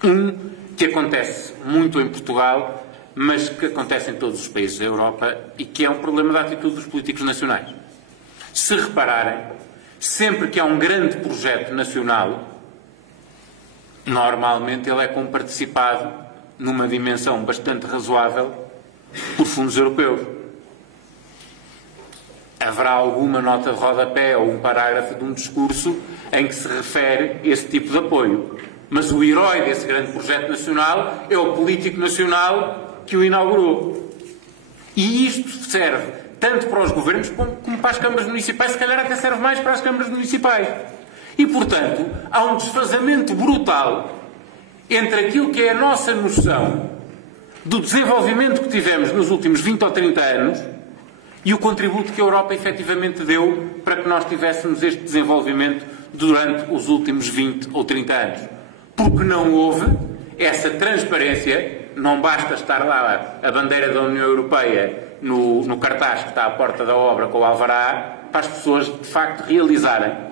Um que acontece muito em Portugal, mas que acontece em todos os países da Europa e que é um problema da atitude dos políticos nacionais. Se repararem, sempre que há um grande projeto nacional, normalmente ele é comparticipado numa dimensão bastante razoável por fundos europeus. Haverá alguma nota de rodapé ou um parágrafo de um discurso em que se refere a esse tipo de apoio. Mas o herói desse grande projeto nacional é o político nacional que o inaugurou. E isto serve tanto para os governos como para as câmaras municipais, se calhar até serve mais para as câmaras municipais. E, portanto, há um desfazamento brutal entre aquilo que é a nossa noção do desenvolvimento que tivemos nos últimos 20 ou 30 anos e o contributo que a Europa efetivamente deu para que nós tivéssemos este desenvolvimento durante os últimos 20 ou 30 anos. Porque não houve essa transparência, não basta estar lá a bandeira da União Europeia no cartaz que está à porta da obra com o alvará, para as pessoas de facto realizarem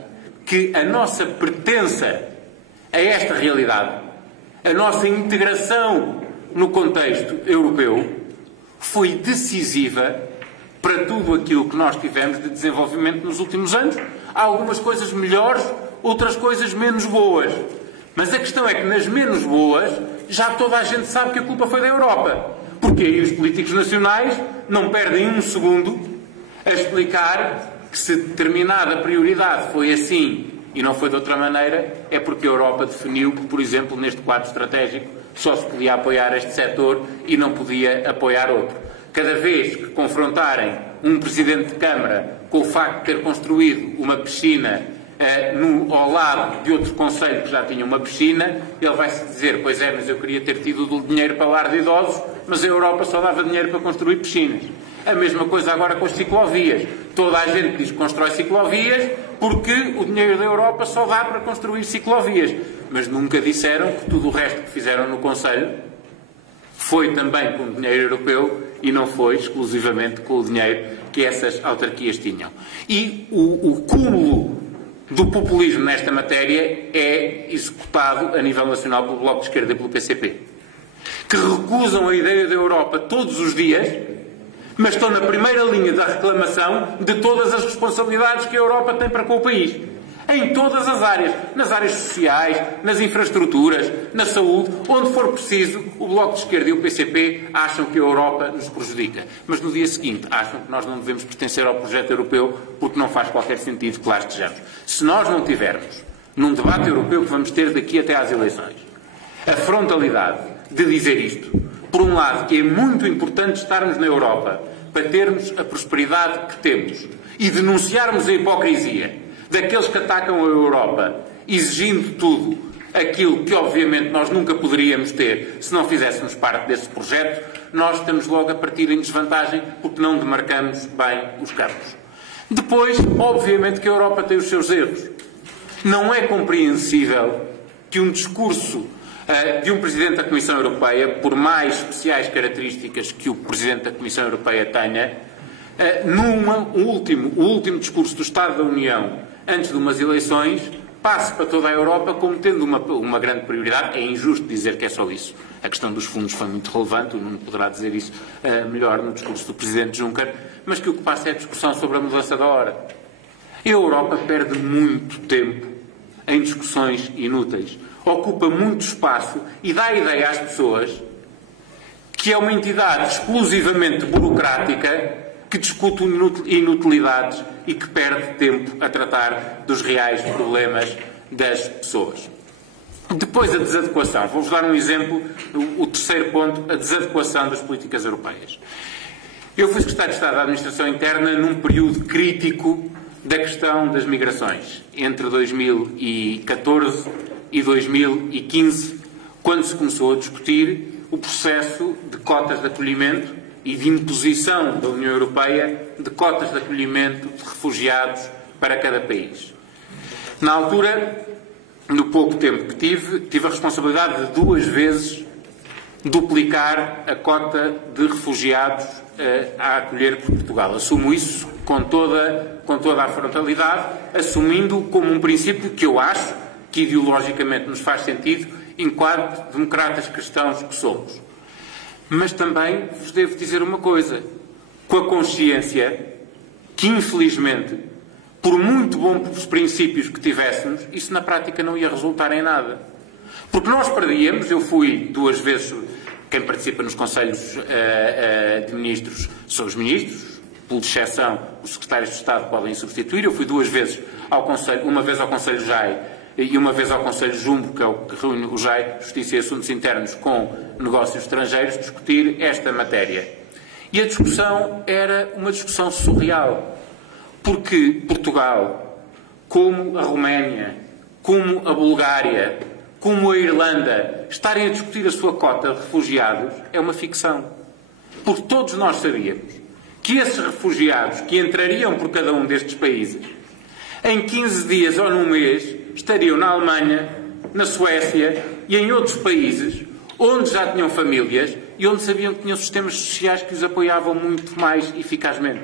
que a nossa pertença a esta realidade, a nossa integração no contexto europeu, foi decisiva para tudo aquilo que nós tivemos de desenvolvimento nos últimos anos. Há algumas coisas melhores, outras coisas menos boas. Mas a questão é que nas menos boas já toda a gente sabe que a culpa foi da Europa. Porque aí os políticos nacionais não perdem um segundo a explicar que se determinada prioridade foi assim e não foi de outra maneira, é porque a Europa definiu que, por exemplo, neste quadro estratégico, só se podia apoiar este setor e não podia apoiar outro. Cada vez que confrontarem um Presidente de Câmara com o facto de ter construído uma piscina ao lado de outro concelho que já tinha uma piscina, ele vai-se dizer, pois é, mas eu queria ter tido dinheiro para lar de idosos, mas a Europa só dava dinheiro para construir piscinas. A mesma coisa agora com as ciclovias. Toda a gente diz que constrói ciclovias porque o dinheiro da Europa só dá para construir ciclovias. Mas nunca disseram que tudo o resto que fizeram no Conselho foi também com dinheiro europeu e não foi exclusivamente com o dinheiro que essas autarquias tinham. E o cúmulo do populismo nesta matéria é executado a nível nacional pelo Bloco de Esquerda e pelo PCP, que recusam a ideia da Europa todos os dias, mas estão na primeira linha da reclamação de todas as responsabilidades que a Europa tem para com o país. Em todas as áreas, nas áreas sociais, nas infraestruturas, na saúde, onde for preciso, o Bloco de Esquerda e o PCP acham que a Europa nos prejudica. Mas no dia seguinte acham que nós não devemos pertencer ao projeto europeu porque não faz qualquer sentido que lá estejamos. Se nós não tivermos, num debate europeu que vamos ter daqui até às eleições, a frontalidade de dizer isto, por um lado, que é muito importante estarmos na Europa para termos a prosperidade que temos e denunciarmos a hipocrisia daqueles que atacam a Europa, exigindo tudo aquilo que, obviamente, nós nunca poderíamos ter se não fizéssemos parte desse projeto, nós estamos logo a partir em desvantagem porque não demarcamos bem os campos. Depois, obviamente, que a Europa tem os seus erros. Não é compreensível que um discurso de um Presidente da Comissão Europeia, por mais especiais características que o Presidente da Comissão Europeia tenha, o último discurso do Estado da União antes de umas eleições, passe para toda a Europa como tendo uma grande prioridade. É injusto dizer que é só isso. A questão dos fundos foi muito relevante, o Nuno poderá dizer isso melhor no discurso do Presidente Juncker, mas que o que passa é a discussão sobre a mudança da hora. A Europa perde muito tempo em discussões inúteis, ocupa muito espaço e dá a ideia às pessoas que é uma entidade exclusivamente burocrática que discute inutilidades e que perde tempo a tratar dos reais problemas das pessoas. Depois, a desadequação. Vou-vos dar um exemplo, o terceiro ponto, a desadequação das políticas europeias. Eu fui Secretário de Estado da Administração Interna num período crítico da questão das migrações, entre 2014 e 2015, quando se começou a discutir o processo de cotas de acolhimento e de imposição da União Europeia de cotas de acolhimento de refugiados para cada país. Na altura, no pouco tempo que tive a responsabilidade de 2 vezes duplicar a cota de refugiados a acolher por Portugal. Assumo isso com toda a frontalidade, assumindo como um princípio que eu acho que ideologicamente nos faz sentido enquanto democratas cristãos que somos. Mas também vos devo dizer uma coisa, com a consciência que, infelizmente, por muito bons princípios que tivéssemos, isso na prática não ia resultar em nada. Porque nós perdíamos, eu fui 2 vezes, quem participa nos conselhos de ministros são os ministros, por exceção, os secretários de Estado podem substituir, eu fui 2 vezes ao Conselho, uma vez ao Conselho JAI e uma vez ao Conselho Jumbo, que é o que reúne o JAI, Justiça e Assuntos Internos, com negócios estrangeiros, discutir esta matéria. E a discussão era uma discussão surreal, porque Portugal, como a Roménia, como a Bulgária, como a Irlanda, estarem a discutir a sua cota de refugiados é uma ficção. Porque todos nós sabíamos que esses refugiados que entrariam por cada um destes países, em 15 dias ou num mês, estariam na Alemanha, na Suécia e em outros países onde já tinham famílias e onde sabiam que tinham sistemas sociais que os apoiavam muito mais eficazmente.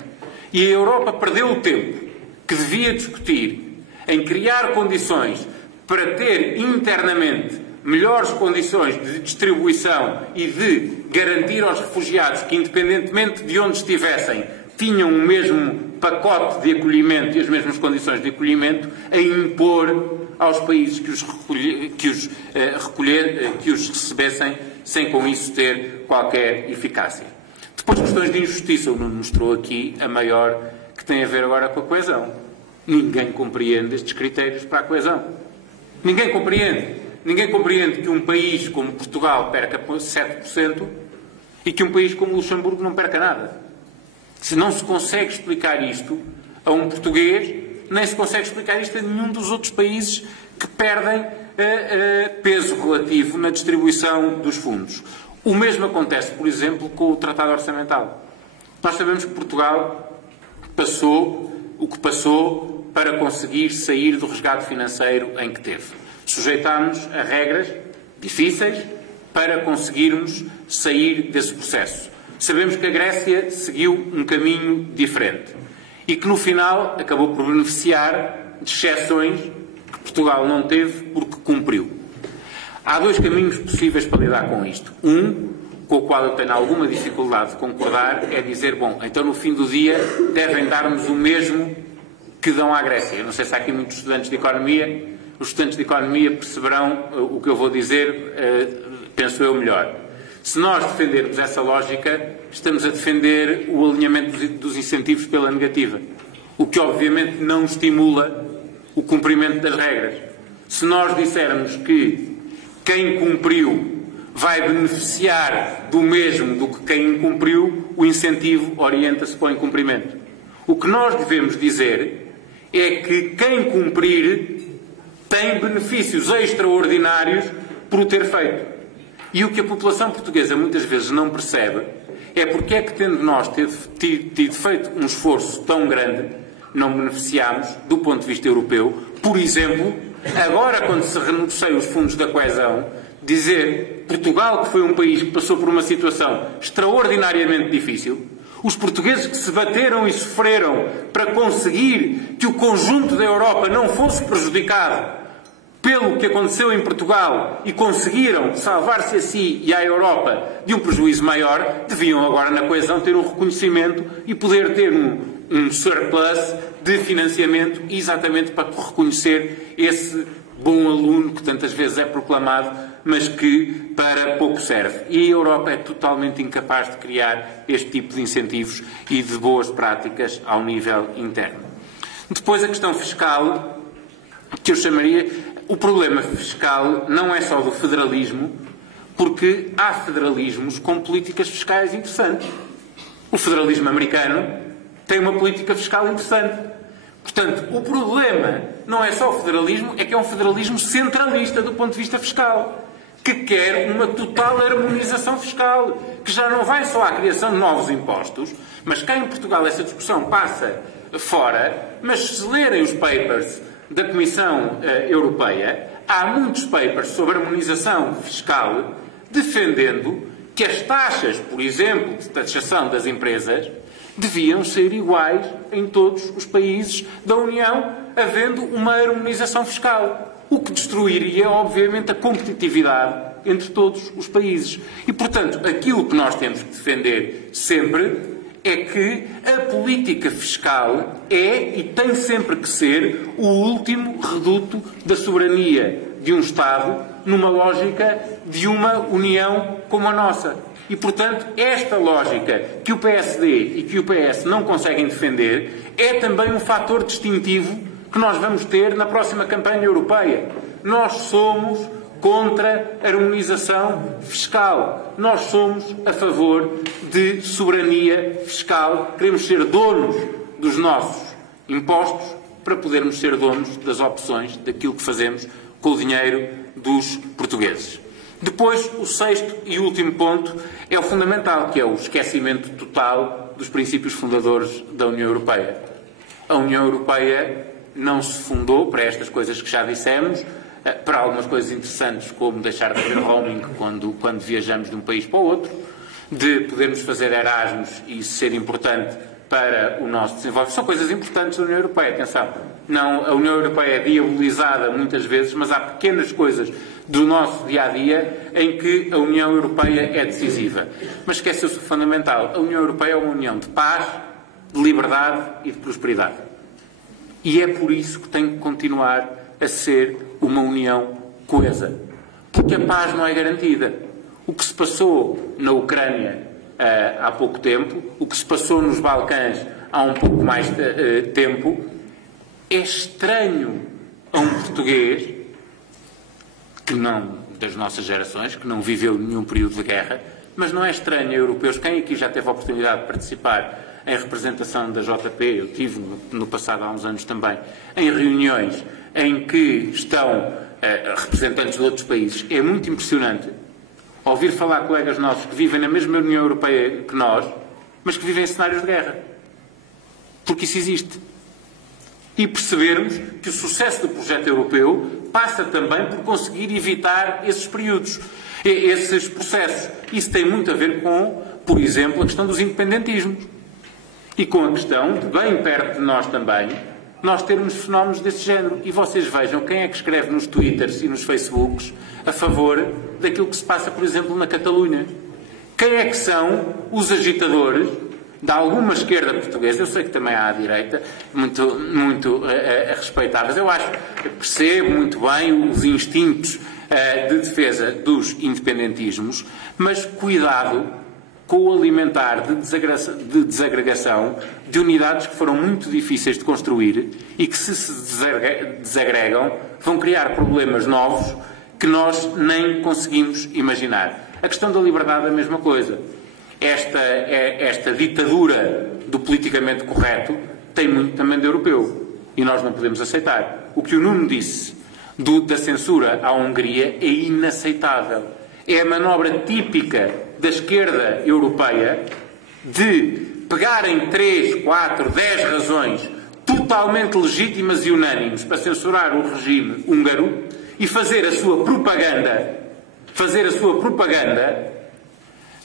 E a Europa perdeu o tempo que devia discutir em criar condições para ter internamente melhores condições de distribuição e de garantir aos refugiados que, independentemente de onde estivessem, tinham o mesmo pacote de acolhimento e as mesmas condições de acolhimento, a impor aos países que os recebessem sem com isso ter qualquer eficácia. Depois, questões de injustiça. O Nuno mostrou aqui a maior, que tem a ver agora com a coesão. Ninguém compreende estes critérios para a coesão. Ninguém compreende. Ninguém compreende que um país como Portugal perca 7% e que um país como Luxemburgo não perca nada. Se não se consegue explicar isto a um português, nem se consegue explicar isto a nenhum dos outros países que perdem peso relativo na distribuição dos fundos. O mesmo acontece, por exemplo, com o Tratado Orçamental. Nós sabemos que Portugal passou o que passou para conseguir sair do resgate financeiro em que teve. Sujeitámos a regras difíceis para conseguirmos sair desse processo. Sabemos que a Grécia seguiu um caminho diferente e que no final acabou por beneficiar de exceções que Portugal não teve porque cumpriu. Há dois caminhos possíveis para lidar com isto. Um, com o qual eu tenho alguma dificuldade de concordar, é dizer, bom, então no fim do dia devem dar-nos o mesmo que dão à Grécia. Eu não sei se há aqui muitos estudantes de Economia. Os estudantes de Economia perceberão o que eu vou dizer, penso eu, melhor. Se nós defendermos essa lógica, estamos a defender o alinhamento dos incentivos pela negativa, o que obviamente não estimula o cumprimento das regras. Se nós dissermos que quem cumpriu vai beneficiar do mesmo do que quem incumpriu, o incentivo orienta-se para o incumprimento. O que nós devemos dizer é que quem cumprir tem benefícios extraordinários por o ter feito. E o que a população portuguesa muitas vezes não percebe é porque é que, tendo nós tido feito um esforço tão grande, não beneficiamos do ponto de vista europeu. Por exemplo, agora quando se renegociam os fundos da coesão, dizer Portugal, que foi um país que passou por uma situação extraordinariamente difícil, os portugueses que se bateram e sofreram para conseguir que o conjunto da Europa não fosse prejudicado pelo que aconteceu em Portugal e conseguiram salvar-se a si e à Europa de um prejuízo maior, deviam agora na coesão ter um reconhecimento e poder ter um surplus de financiamento exatamente para reconhecer esse bom aluno que tantas vezes é proclamado, mas que para pouco serve. E a Europa é totalmente incapaz de criar este tipo de incentivos e de boas práticas ao nível interno. Depois a questão fiscal, que eu chamaria... O problema fiscal não é só do federalismo, porque há federalismos com políticas fiscais interessantes. O federalismo americano tem uma política fiscal interessante. Portanto, o problema não é só o federalismo, é que é um federalismo centralista do ponto de vista fiscal, que quer uma total harmonização fiscal, que já não vai só à criação de novos impostos, mas cá em Portugal essa discussão passa fora, mas se lerem os papers da Comissão Europeia, há muitos papers sobre harmonização fiscal defendendo que as taxas, por exemplo, de taxação das empresas deviam ser iguais em todos os países da União, havendo uma harmonização fiscal, o que destruiria, obviamente, a competitividade entre todos os países. E, portanto, aquilo que nós temos que defender sempre é que a política fiscal é e tem sempre que ser o último reduto da soberania de um Estado numa lógica de uma União como a nossa. E, portanto, esta lógica que o PSD e que o PS não conseguem defender é também um fator distintivo que nós vamos ter na próxima campanha europeia. Nós somos contra a harmonização fiscal. Nós somos a favor de soberania fiscal. Queremos ser donos dos nossos impostos para podermos ser donos das opções daquilo que fazemos com o dinheiro dos portugueses. Depois, o sexto e último ponto é o fundamental, que é o esquecimento total dos princípios fundadores da União Europeia. A União Europeia não se fundou para estas coisas que já dissemos, para algumas coisas interessantes, como deixar de ter roaming quando viajamos de um país para o outro, de podermos fazer Erasmus e isso ser importante para o nosso desenvolvimento. São coisas importantes da União Europeia, atenção. Não, a União Europeia é diabolizada muitas vezes, mas há pequenas coisas do nosso dia-a-dia em que a União Europeia é decisiva. Mas esqueceu-se o fundamental. A União Europeia é uma união de paz, de liberdade e de prosperidade. E é por isso que tem que continuar a ser uma união coesa. Porque a paz não é garantida. O que se passou na Ucrânia há pouco tempo, o que se passou nos Balcãs há um pouco mais de tempo, é estranho a um português que não, das nossas gerações, que não viveu nenhum período de guerra, mas não é estranho a europeus. Quem aqui já teve a oportunidade de participar em representação da JP, eu tive no passado há uns anos também, em reuniões em que estão representantes de outros países, é muito impressionante ouvir falar colegas nossos que vivem na mesma União Europeia que nós, mas que vivem em cenários de guerra. Porque isso existe. E percebermos que o sucesso do projeto europeu passa também por conseguir evitar esses períodos, esses processos. Isso tem muito a ver com, por exemplo, a questão dos independentismos. E com a questão de, bem perto de nós também, nós termos fenómenos desse género. E vocês vejam quem é que escreve nos Twitters e nos Facebooks a favor daquilo que se passa, por exemplo, na Catalunha. Quem é que são os agitadores de alguma esquerda portuguesa? Eu sei que também há à direita, muito respeitáveis. Eu acho, percebo muito bem os instintos de defesa dos independentismos, mas cuidado com o alimentar de desagregação de unidades que foram muito difíceis de construir e que, se desagregam, vão criar problemas novos que nós nem conseguimos imaginar. A questão da liberdade é a mesma coisa. Esta ditadura do politicamente correto tem muito também de europeu e nós não podemos aceitar. O que o Nuno disse da censura à Hungria é inaceitável. É a manobra típica da esquerda europeia de pegarem 3, 4, 10 razões totalmente legítimas e unânimes para censurar o regime húngaro e fazer a sua propaganda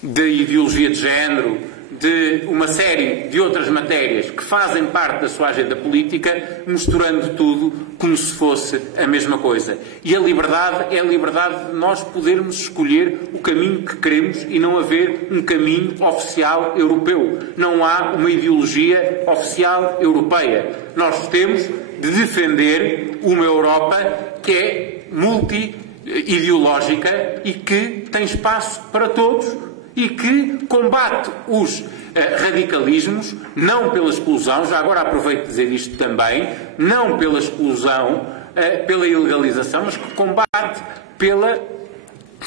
de ideologia de género, de uma série de outras matérias que fazem parte da sua agenda política, misturando tudo como se fosse a mesma coisa. E a liberdade é a liberdade de nós podermos escolher o caminho que queremos e não haver um caminho oficial europeu. Não há uma ideologia oficial europeia. Nós temos de defender uma Europa que é multi-ideológica e que tem espaço para todos e que combate os radicalismos, não pela exclusão, já agora aproveito de dizer isto também, não pela exclusão, pela ilegalização, mas que combate pela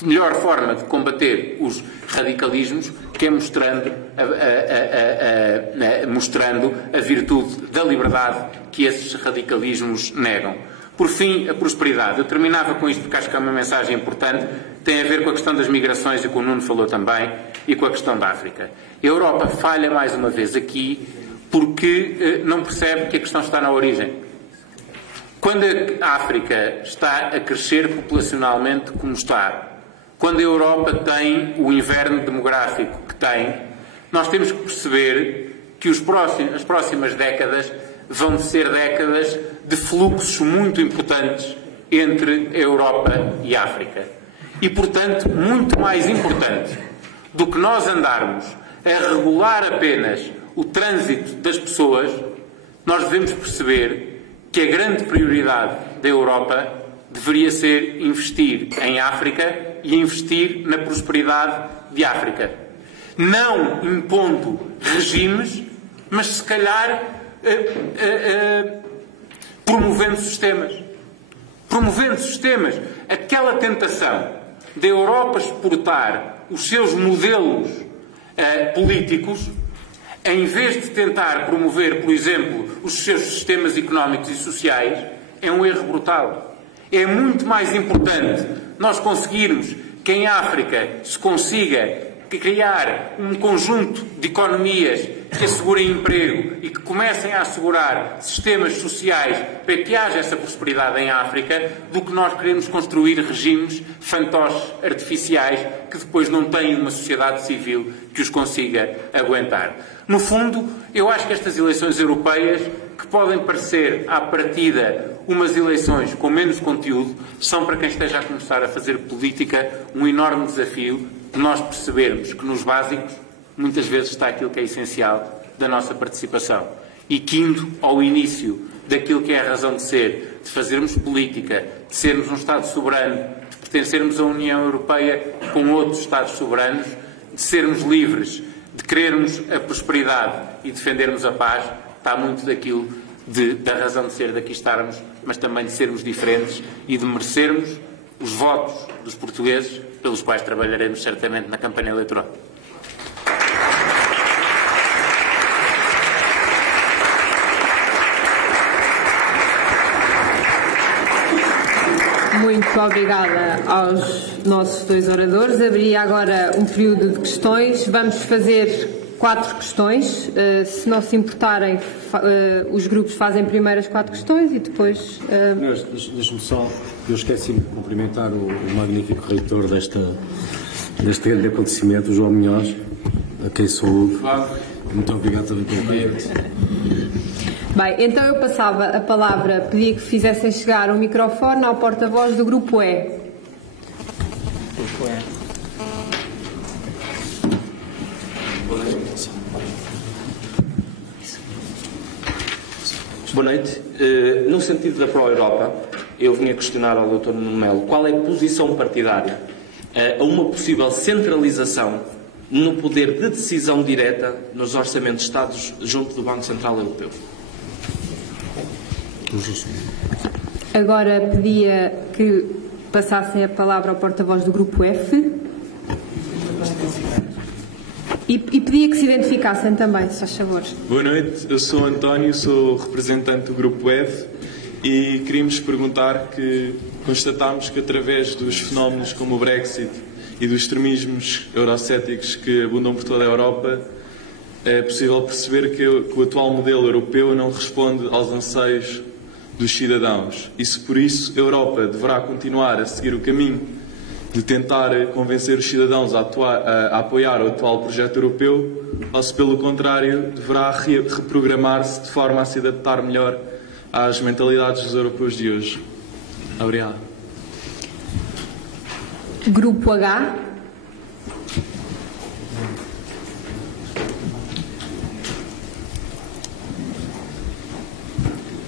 melhor forma de combater os radicalismos, que é mostrando a virtude da liberdade que esses radicalismos negam. Por fim, a prosperidade. Eu terminava com isto porque acho que é uma mensagem importante. Tem a ver com a questão das migrações, e que o Nuno falou também, e com a questão da África. A Europa falha mais uma vez aqui porque não percebe que a questão está na origem. Quando a África está a crescer populacionalmente como está, quando a Europa tem o inverno demográfico que tem, nós temos que perceber que as próximas décadas vão ser décadas de fluxos muito importantes entre a Europa e a África. E, portanto, muito mais importante do que nós andarmos a regular apenas o trânsito das pessoas, nós devemos perceber que a grande prioridade da Europa deveria ser investir em África e investir na prosperidade de África. Não impondo regimes, mas se calhar promovendo sistemas. Promovendo sistemas. Aquela tentação da Europa exportar os seus modelos políticos, em vez de tentar promover, por exemplo, os seus sistemas económicos e sociais, é um erro brutal. É muito mais importante nós conseguirmos que em África se consiga criar um conjunto de economias que assegurem emprego e que comecem a assegurar sistemas sociais para que haja essa prosperidade em África, do que nós queremos construir regimes fantoches artificiais que depois não têm uma sociedade civil que os consiga aguentar. No fundo, eu acho que estas eleições europeias, que podem parecer à partida umas eleições com menos conteúdo, são, para quem esteja a começar a fazer política, um enorme desafio de nós percebermos que nos básicos muitas vezes está aquilo que é essencial da nossa participação. E que, indo ao início daquilo que é a razão de ser, de fazermos política, de sermos um Estado soberano, de pertencermos à União Europeia com outros Estados soberanos, de sermos livres, de querermos a prosperidade e defendermos a paz, está muito daquilo da razão de ser daqui estarmos, mas também de sermos diferentes e de merecermos os votos dos portugueses, pelos quais trabalharemos certamente na campanha eleitoral. Muito obrigada aos nossos dois oradores. Abriria agora um período de questões. Vamos fazer 4 questões. Se não se importarem, os grupos fazem primeiro as 4 questões e depois... Deixe-me só, eu esqueci-me de cumprimentar o magnífico reitor deste grande acontecimento, o João Munhoz, a quem saúde. Muito obrigado também pelo convite. Bem, então eu passava a palavra, pedia que fizessem chegar o microfone ao porta-voz do Grupo E. Boa noite. No sentido da pró-Europa, eu vinha questionar ao Dr. Nuno Melo qual é a posição partidária a uma possível centralização no poder de decisão direta nos orçamentos de Estados junto do Banco Central Europeu. Agora pedia que passassem a palavra ao porta-voz do Grupo F e pedia que se identificassem também, se faz favor. Boa noite, eu sou António, sou representante do Grupo F e queríamos perguntar que constatámos que através dos fenómenos como o Brexit e dos extremismos eurocéticos que abundam por toda a Europa, é possível perceber que o atual modelo europeu não responde aos anseios dos cidadãos. E se por isso a Europa deverá continuar a seguir o caminho de tentar convencer os cidadãos a apoiar o atual projeto europeu, ou se pelo contrário deverá reprogramar-se de forma a se adaptar melhor às mentalidades dos europeus de hoje. Obrigado. Grupo H.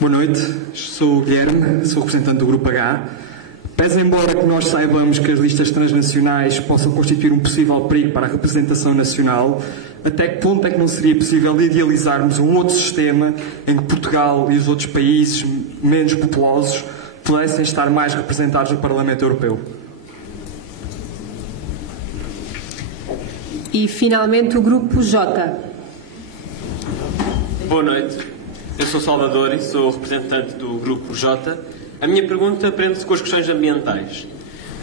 Boa noite, sou o Guilherme, sou representante do Grupo H. Pese embora que nós saibamos que as listas transnacionais possam constituir um possível perigo para a representação nacional, até que ponto é que não seria possível idealizarmos um outro sistema em que Portugal e os outros países menos populosos pudessem estar mais representados no Parlamento Europeu? E finalmente o Grupo J. Boa noite. Eu sou Salvador e sou representante do Grupo J. A minha pergunta prende-se com as questões ambientais.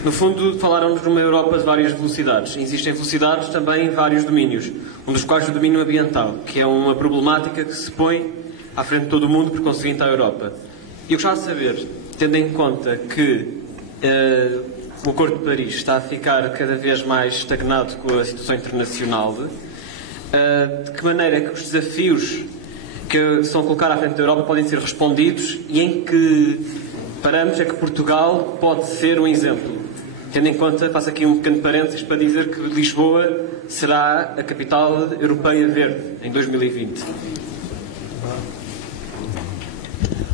No fundo, faláramos numa Europa de várias velocidades. Existem velocidades também em vários domínios, um dos quais o domínio ambiental, que é uma problemática que se põe à frente de todo o mundo por conseguinte à Europa. E eu gostava de saber, tendo em conta que o Acordo de Paris está a ficar cada vez mais estagnado com a situação internacional, de que maneira é que os desafios que são colocados à frente da Europa podem ser respondidos e em que parâmetros é que Portugal pode ser um exemplo? Tendo em conta, faço aqui um pequeno parênteses para dizer que Lisboa será a capital europeia verde em 2020.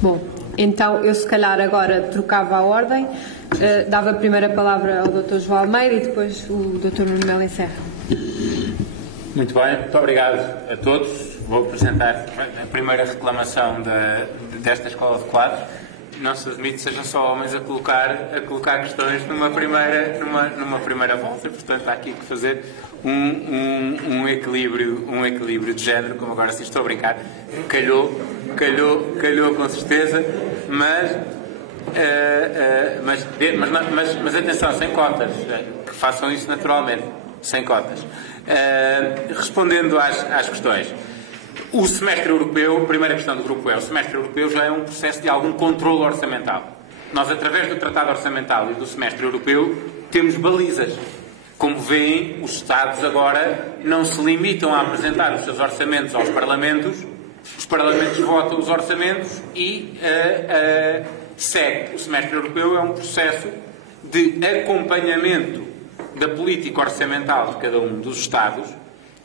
Bom, então eu se calhar agora trocava a ordem, dava a primeira palavra ao Dr. João Almeida e depois o Dr. Nuno Melo encerra. Muito bem, muito obrigado a todos. Vou apresentar a primeira reclamação desta Escola de Quadros. Não se admite que sejam só homens a colocar questões numa primeira volta. Portanto, há aqui que fazer um equilíbrio de género, como agora sim estou a brincar. Calhou com certeza, mas atenção, sem cotas. Que façam isso naturalmente, sem cotas. Respondendo às questões. O semestre europeu, a primeira questão do Grupo é, o semestre europeu já é um processo de algum controle orçamental. Nós, através do Tratado Orçamental e do semestre europeu, temos balizas. Como veem, os Estados agora não se limitam a apresentar os seus orçamentos aos Parlamentos, os Parlamentos votam os orçamentos e segue. O semestre europeu é um processo de acompanhamento da política orçamental de cada um dos Estados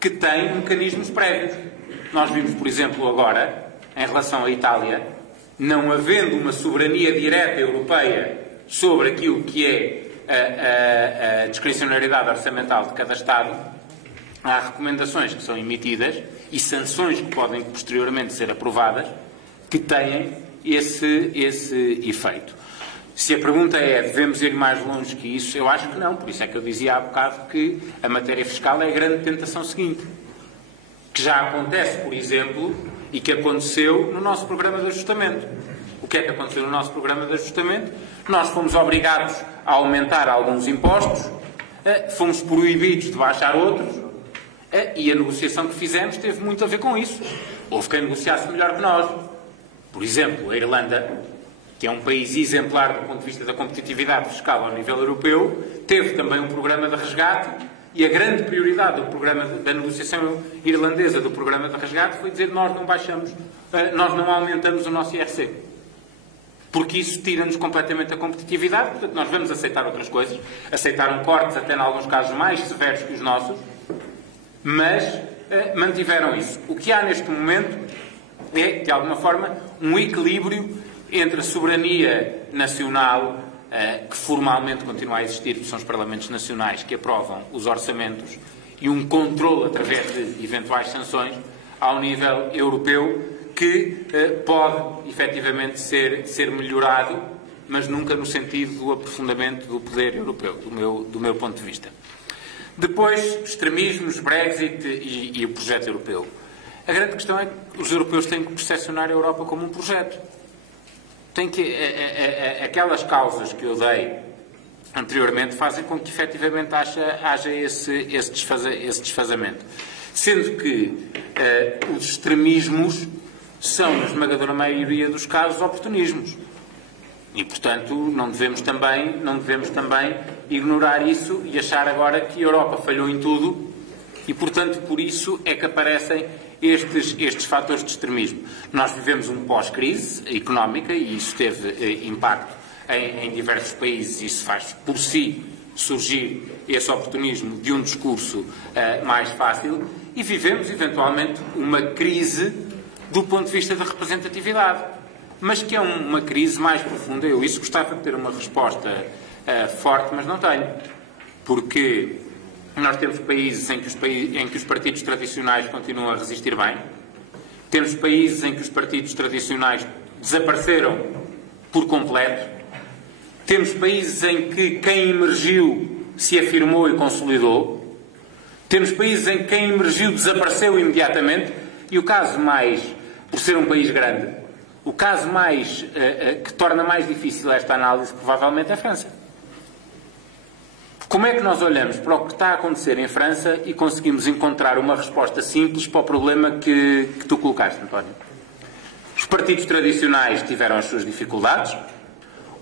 que tem mecanismos prévios. Nós vimos, por exemplo, agora, em relação à Itália, não havendo uma soberania direta europeia sobre aquilo que é a discricionariedade orçamental de cada Estado, há recomendações que são emitidas e sanções que podem posteriormente ser aprovadas que têm esse efeito. Se a pergunta é, devemos ir mais longe que isso, eu acho que não. Por isso é que eu dizia há bocado que a matéria fiscal é a grande tentação seguinte, que já acontece, por exemplo, e que aconteceu no nosso programa de ajustamento. O que é que aconteceu no nosso programa de ajustamento? Nós fomos obrigados a aumentar alguns impostos, fomos proibidos de baixar outros, e a negociação que fizemos teve muito a ver com isso. Houve quem negociasse melhor que nós. Por exemplo, a Irlanda, que é um país exemplar do ponto de vista da competitividade fiscal ao nível europeu, teve também um programa de resgate, e a grande prioridade do programa da negociação irlandesa do programa de resgate foi dizer que nós não aumentamos o nosso IRC. Porque isso tira-nos completamente a competitividade, portanto nós vamos aceitar outras coisas, aceitaram cortes até em alguns casos mais severos que os nossos, mas mantiveram isso. O que há neste momento é, de alguma forma, um equilíbrio entre a soberania nacional, que formalmente continua a existir, porque são os Parlamentos Nacionais que aprovam os orçamentos, e um controle através de eventuais sanções ao nível europeu, que pode efetivamente ser melhorado, mas nunca no sentido do aprofundamento do poder europeu, do meu ponto de vista. Depois, extremismos, Brexit e o projeto europeu. A grande questão é que os europeus têm que percepcionar a Europa como um projeto. Aquelas causas que eu dei anteriormente fazem com que efetivamente haja esse desfazamento. Sendo que os extremismos são, na esmagadora maioria dos casos, oportunismos. E, portanto, não devemos também ignorar isso e achar agora que a Europa falhou em tudo e, portanto, por isso é que aparecem estes fatores de extremismo. Nós vivemos um pós-crise económica e isso teve impacto em diversos países e isso faz, por si, surgir esse oportunismo de um discurso mais fácil e vivemos, eventualmente, uma crise do ponto de vista da representatividade, mas que é uma crise mais profunda. Eu isso gostava de ter uma resposta forte, mas não tenho, porque nós temos países em que os partidos tradicionais continuam a resistir bem, temos países em que os partidos tradicionais desapareceram por completo, temos países em que quem emergiu se afirmou e consolidou, temos países em que quem emergiu desapareceu imediatamente, e o caso mais, por ser um país grande, o caso mais que torna mais difícil esta análise provavelmente é a França. Como é que nós olhamos para o que está a acontecer em França e conseguimos encontrar uma resposta simples para o problema que tu colocaste, António? Os partidos tradicionais tiveram as suas dificuldades,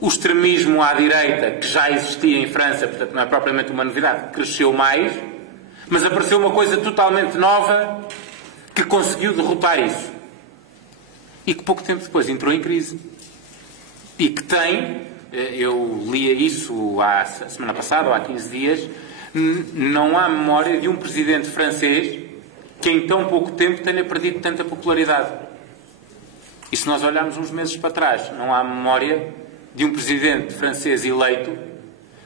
o extremismo à direita, que já existia em França, portanto não é propriamente uma novidade, cresceu mais, mas apareceu uma coisa totalmente nova que conseguiu derrotar isso. E que pouco tempo depois entrou em crise. E que tem, eu lia isso a semana passada ou há 15 dias, não há memória de um presidente francês que em tão pouco tempo tenha perdido tanta popularidade. E se nós olharmos uns meses para trás, não há memória de um presidente francês eleito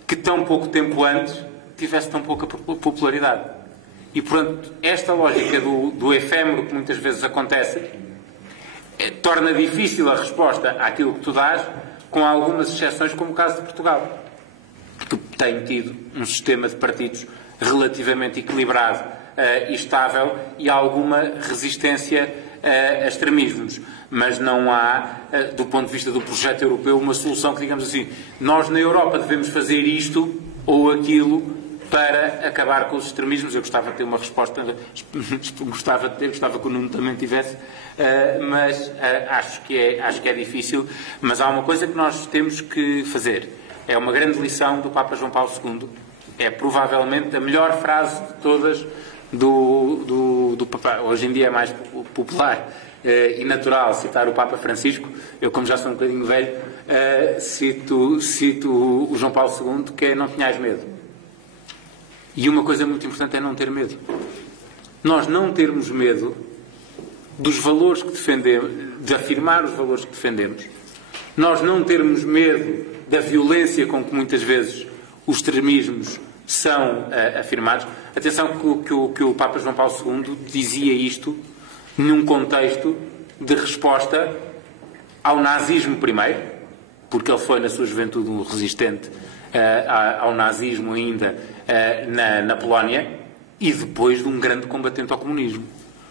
que tão pouco tempo antes tivesse tão pouca popularidade. E, portanto, esta lógica do efêmero que muitas vezes acontece torna difícil a resposta àquilo que tu dás, com algumas exceções, como o caso de Portugal, que tem tido um sistema de partidos relativamente equilibrado e estável e alguma resistência a extremismos. Mas não há, do ponto de vista do projeto europeu, uma solução que, digamos assim, nós na Europa devemos fazer isto ou aquilo para acabar com os extremismos. Eu gostava de ter uma resposta, gostava que o Nuno também tivesse, mas acho que é difícil. Mas há uma coisa que nós temos que fazer. É uma grande lição do Papa João Paulo II. É provavelmente a melhor frase de todas do Papa. Hoje em dia é mais popular e natural citar o Papa Francisco. Eu, como já sou um bocadinho velho, cito o João Paulo II, que é: não tenhais medo. E uma coisa muito importante é não ter medo. Nós não termos medo dos valores que defendemos, de afirmar os valores que defendemos. Nós não termos medo da violência com que muitas vezes os extremismos são afirmados. Atenção que o Papa João Paulo II dizia isto num contexto de resposta ao nazismo primeiro, porque ele foi na sua juventude um resistente ao nazismo ainda na Polónia, e depois de um grande combatente ao comunismo.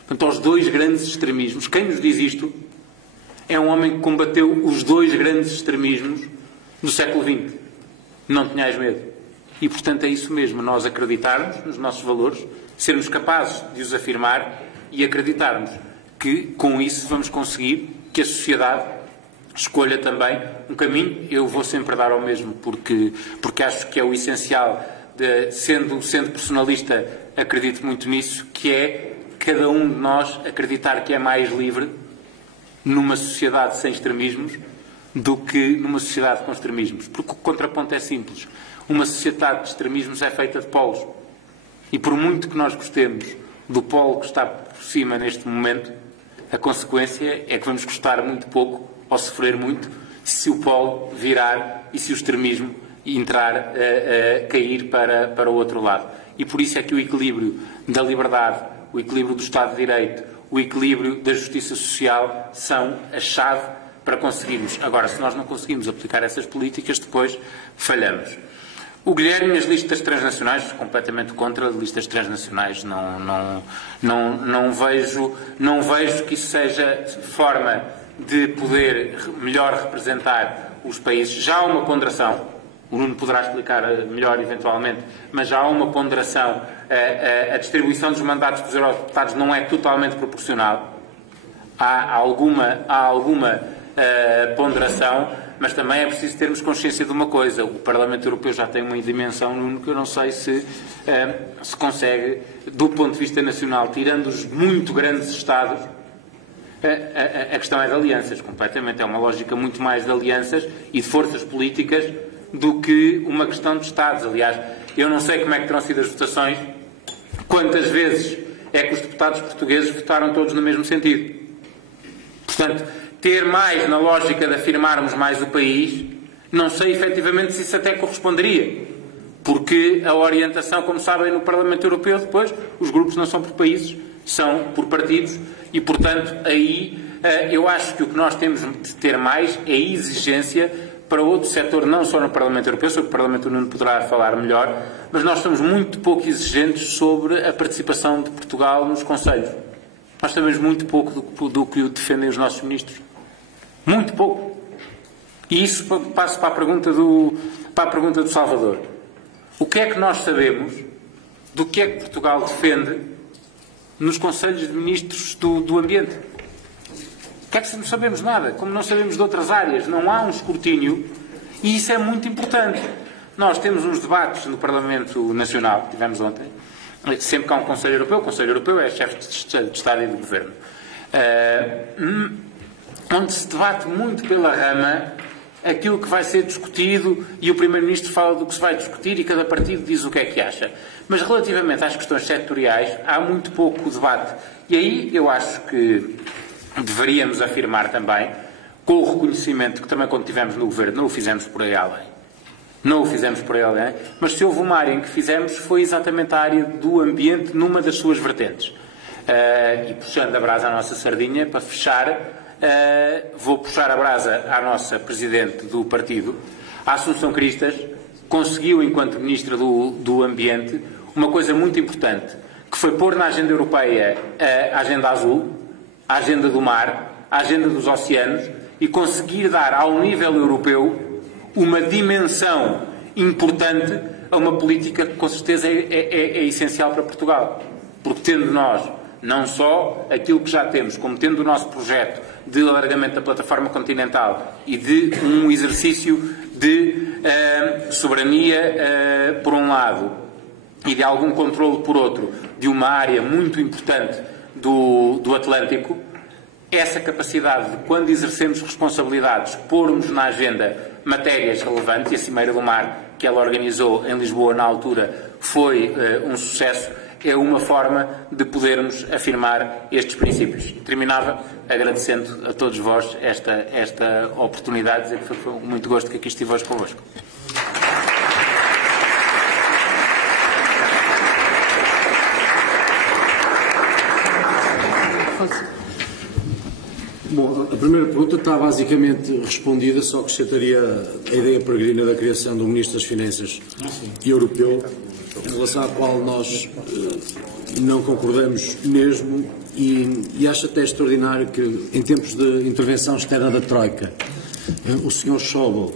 Portanto, aos dois grandes extremismos. Quem nos diz isto é um homem que combateu os dois grandes extremismos do século XX. Não tenhais medo. E, portanto, é isso mesmo, nós acreditarmos nos nossos valores, sermos capazes de os afirmar e acreditarmos que, com isso, vamos conseguir que a sociedade escolha também um caminho. Eu vou sempre dar ao mesmo, porque acho que é o essencial, sendo personalista, acredito muito nisso, que é cada um de nós acreditar que é mais livre numa sociedade sem extremismos do que numa sociedade com extremismos. Porque o contraponto é simples. Uma sociedade de extremismos é feita de polos. E por muito que nós gostemos do polo que está por cima neste momento, a consequência é que vamos gostar muito pouco ou sofrer muito se o polo virar e se o extremismo entrar cair para o outro lado. E por isso é que o equilíbrio da liberdade, o equilíbrio do Estado de Direito, o equilíbrio da justiça social são a chave para conseguirmos. Agora, se nós não conseguimos aplicar essas políticas, depois falhamos. O Guilherme, as listas transnacionais, completamente contra listas transnacionais. Não vejo que isso seja forma de poder melhor representar os países. Já há uma ponderação, o Nuno poderá explicar melhor eventualmente, mas já há uma ponderação. A distribuição dos mandatos dos eurodeputados não é totalmente proporcional. Há alguma ponderação, mas também é preciso termos consciência de uma coisa. O Parlamento Europeu já tem uma dimensão, Nuno, que eu não sei se consegue, do ponto de vista nacional, tirando os muito grandes Estados. A questão é de alianças, completamente. É uma lógica muito mais de alianças e de forças políticas do que uma questão de Estados. Aliás, eu não sei como é que terão sido as votações, quantas vezes é que os deputados portugueses votaram todos no mesmo sentido. Portanto, ter mais na lógica de afirmarmos mais o país, não sei efetivamente se isso até corresponderia. Porque a orientação, como sabem, no Parlamento Europeu, depois, os grupos não são por países, são por partidos, e, portanto, aí eu acho que o que nós temos de ter mais é exigência para outro setor, não só no Parlamento Europeu, sobre o Parlamento Nuno poderá falar melhor, mas nós somos muito pouco exigentes sobre a participação de Portugal nos conselhos. Nós sabemos muito pouco do que defendem os nossos ministros. Muito pouco. E isso passo para a pergunta do Salvador. O que é que nós sabemos do que é que Portugal defende nos Conselhos de Ministros do Ambiente? O que é que não sabemos nada? Como não sabemos de outras áreas, não há um escrutínio, e isso é muito importante. Nós temos uns debates no Parlamento Nacional, que tivemos ontem, sempre que há um Conselho Europeu. O Conselho Europeu é chefe de Estado e de Governo, onde se debate muito pela rama aquilo que vai ser discutido, e o Primeiro-Ministro fala do que se vai discutir e cada partido diz o que é que acha. Mas relativamente às questões setoriais há muito pouco debate. E aí eu acho que deveríamos afirmar também, com o reconhecimento que também quando estivemos no Governo não o fizemos por aí além. Não o fizemos por aí além, mas se houve uma área em que fizemos foi exatamente a área do ambiente numa das suas vertentes. E puxando a brasa à nossa sardinha, para fechar, vou puxar a brasa à nossa Presidente do partido. A Assunção Cristas conseguiu, enquanto Ministra do Ambiente, uma coisa muito importante, que foi pôr na agenda europeia a agenda azul, a agenda do mar, a agenda dos oceanos, e conseguir dar ao nível europeu uma dimensão importante a uma política que com certeza é essencial para Portugal. Porque tendo nós não só aquilo que já temos, como tendo o nosso projeto de alargamento da plataforma continental e de um exercício de soberania por um lado e de algum controle por outro de uma área muito importante do Atlântico, essa capacidade de, quando exercemos responsabilidades, pormos na agenda matérias relevantes, e a Cimeira do Mar que ela organizou em Lisboa na altura foi um sucesso, é uma forma de podermos afirmar estes princípios. Terminava agradecendo a todos vós esta oportunidade, dizer que foi muito gosto que aqui estive hoje convosco. Bom, a primeira pergunta está basicamente respondida, só acrescentaria a ideia peregrina da criação do Ministro das Finanças europeu, em relação à qual nós não concordamos mesmo e acho até extraordinário que, em tempos de intervenção externa da Troika, o Sr. Schäuble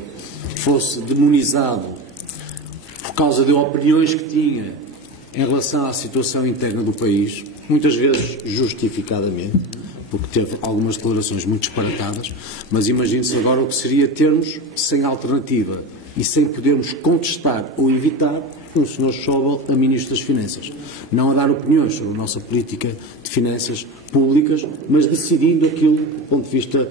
fosse demonizado por causa de opiniões que tinha em relação à situação interna do país, muitas vezes justificadamente, porque teve algumas declarações muito disparatadas, mas imagine-se agora o que seria termos, sem alternativa e sem podermos contestar ou evitar, um Sr. Schäuble a Ministro das Finanças. Não a dar opiniões sobre a nossa política de finanças públicas, mas decidindo aquilo, do ponto de vista